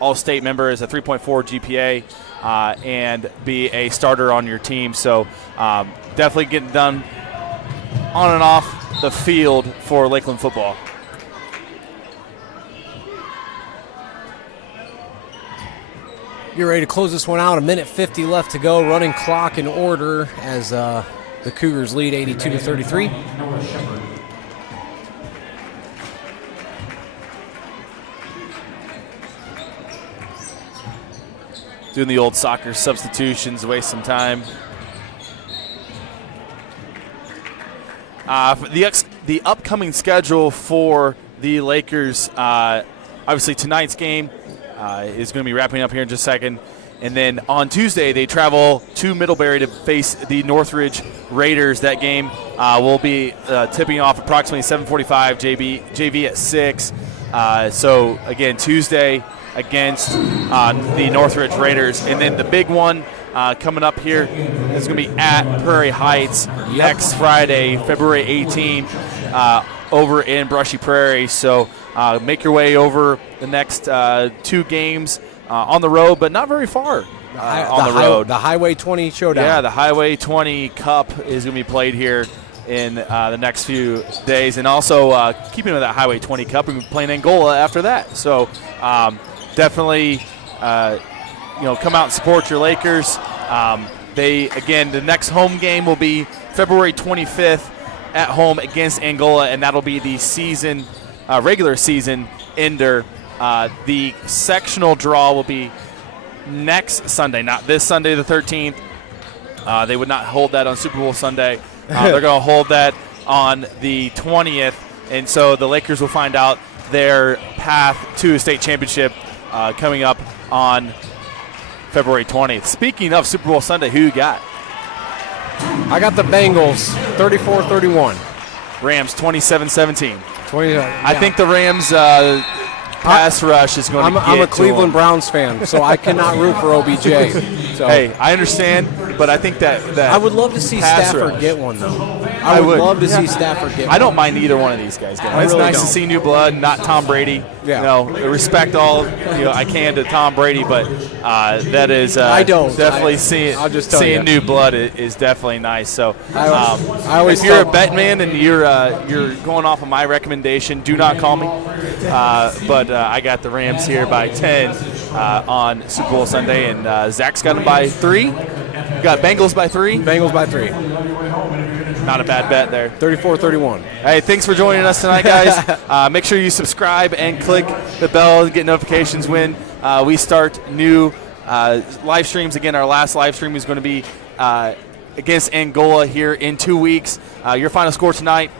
all-state member as a 3.4 GPA and be a starter on your team. So definitely getting done on and off the field for Lakeland football. You're ready to close this one out. 1:50 left to go. Running clock in order as the Cougars lead 82-33. Doing the old soccer substitutions, waste some time. The upcoming schedule for the Lakers, obviously tonight's game is going to be wrapping up here in just a second. And then on Tuesday, they travel to Middlebury to face the Northridge Raiders. That game will be tipping off approximately 7:45, JV at 6. So, again, Tuesday against the Northridge Raiders. And then the big one coming up here is going to be at Prairie Heights next Friday, February 18th, over in Brushy Prairie. So make your way over the next 2 games on the road, but not very far on the road. The Highway 20 showdown. Yeah, the Highway 20 Cup is going to be played here in the next few days. And also keeping with that Highway 20 Cup, we'll be playing Angola after that. So definitely come out and support your Lakers. The next home game will be February 25th at home against Angola, and that'll be the regular season ender. The sectional draw will be next Sunday, not this Sunday the 13th. They would not hold that on Super Bowl Sunday. They're going to hold that on the 20th, and so the Lakers will find out their path to a state championship coming up on February 20th. Speaking of Super Bowl Sunday, who you got? I got the Bengals, 34-31. Rams, 27-17. 20. I think the Rams pass rush is going to get I'm a to Cleveland them. Browns fan, so I cannot root for OBJ. So. Hey, I understand, but I think that I would love to see pass Stafford rush. get one, though. I would love to see Stafford get one. I don't mind either one of these guys getting one. It's really nice don't. to see new blood, not Tom Brady. Yeah. Respect all I can to Tom Brady, but that is I don't. definitely I'll just tell seeing you. new blood is definitely nice. So I always if you're a thought- bet man and you're going off of my recommendation, do not call me. But I got the Rams here by 10 on Super Bowl Sunday, and Zach's got them by 3. Got Bengals by 3. Bengals by 3. Not a bad bet there. 34-31. Hey, thanks for joining us tonight, guys. Make sure you subscribe and click the bell to get notifications when we start new live streams. Again, our last live stream is going to be against Angola here in 2 weeks. Your final score tonight,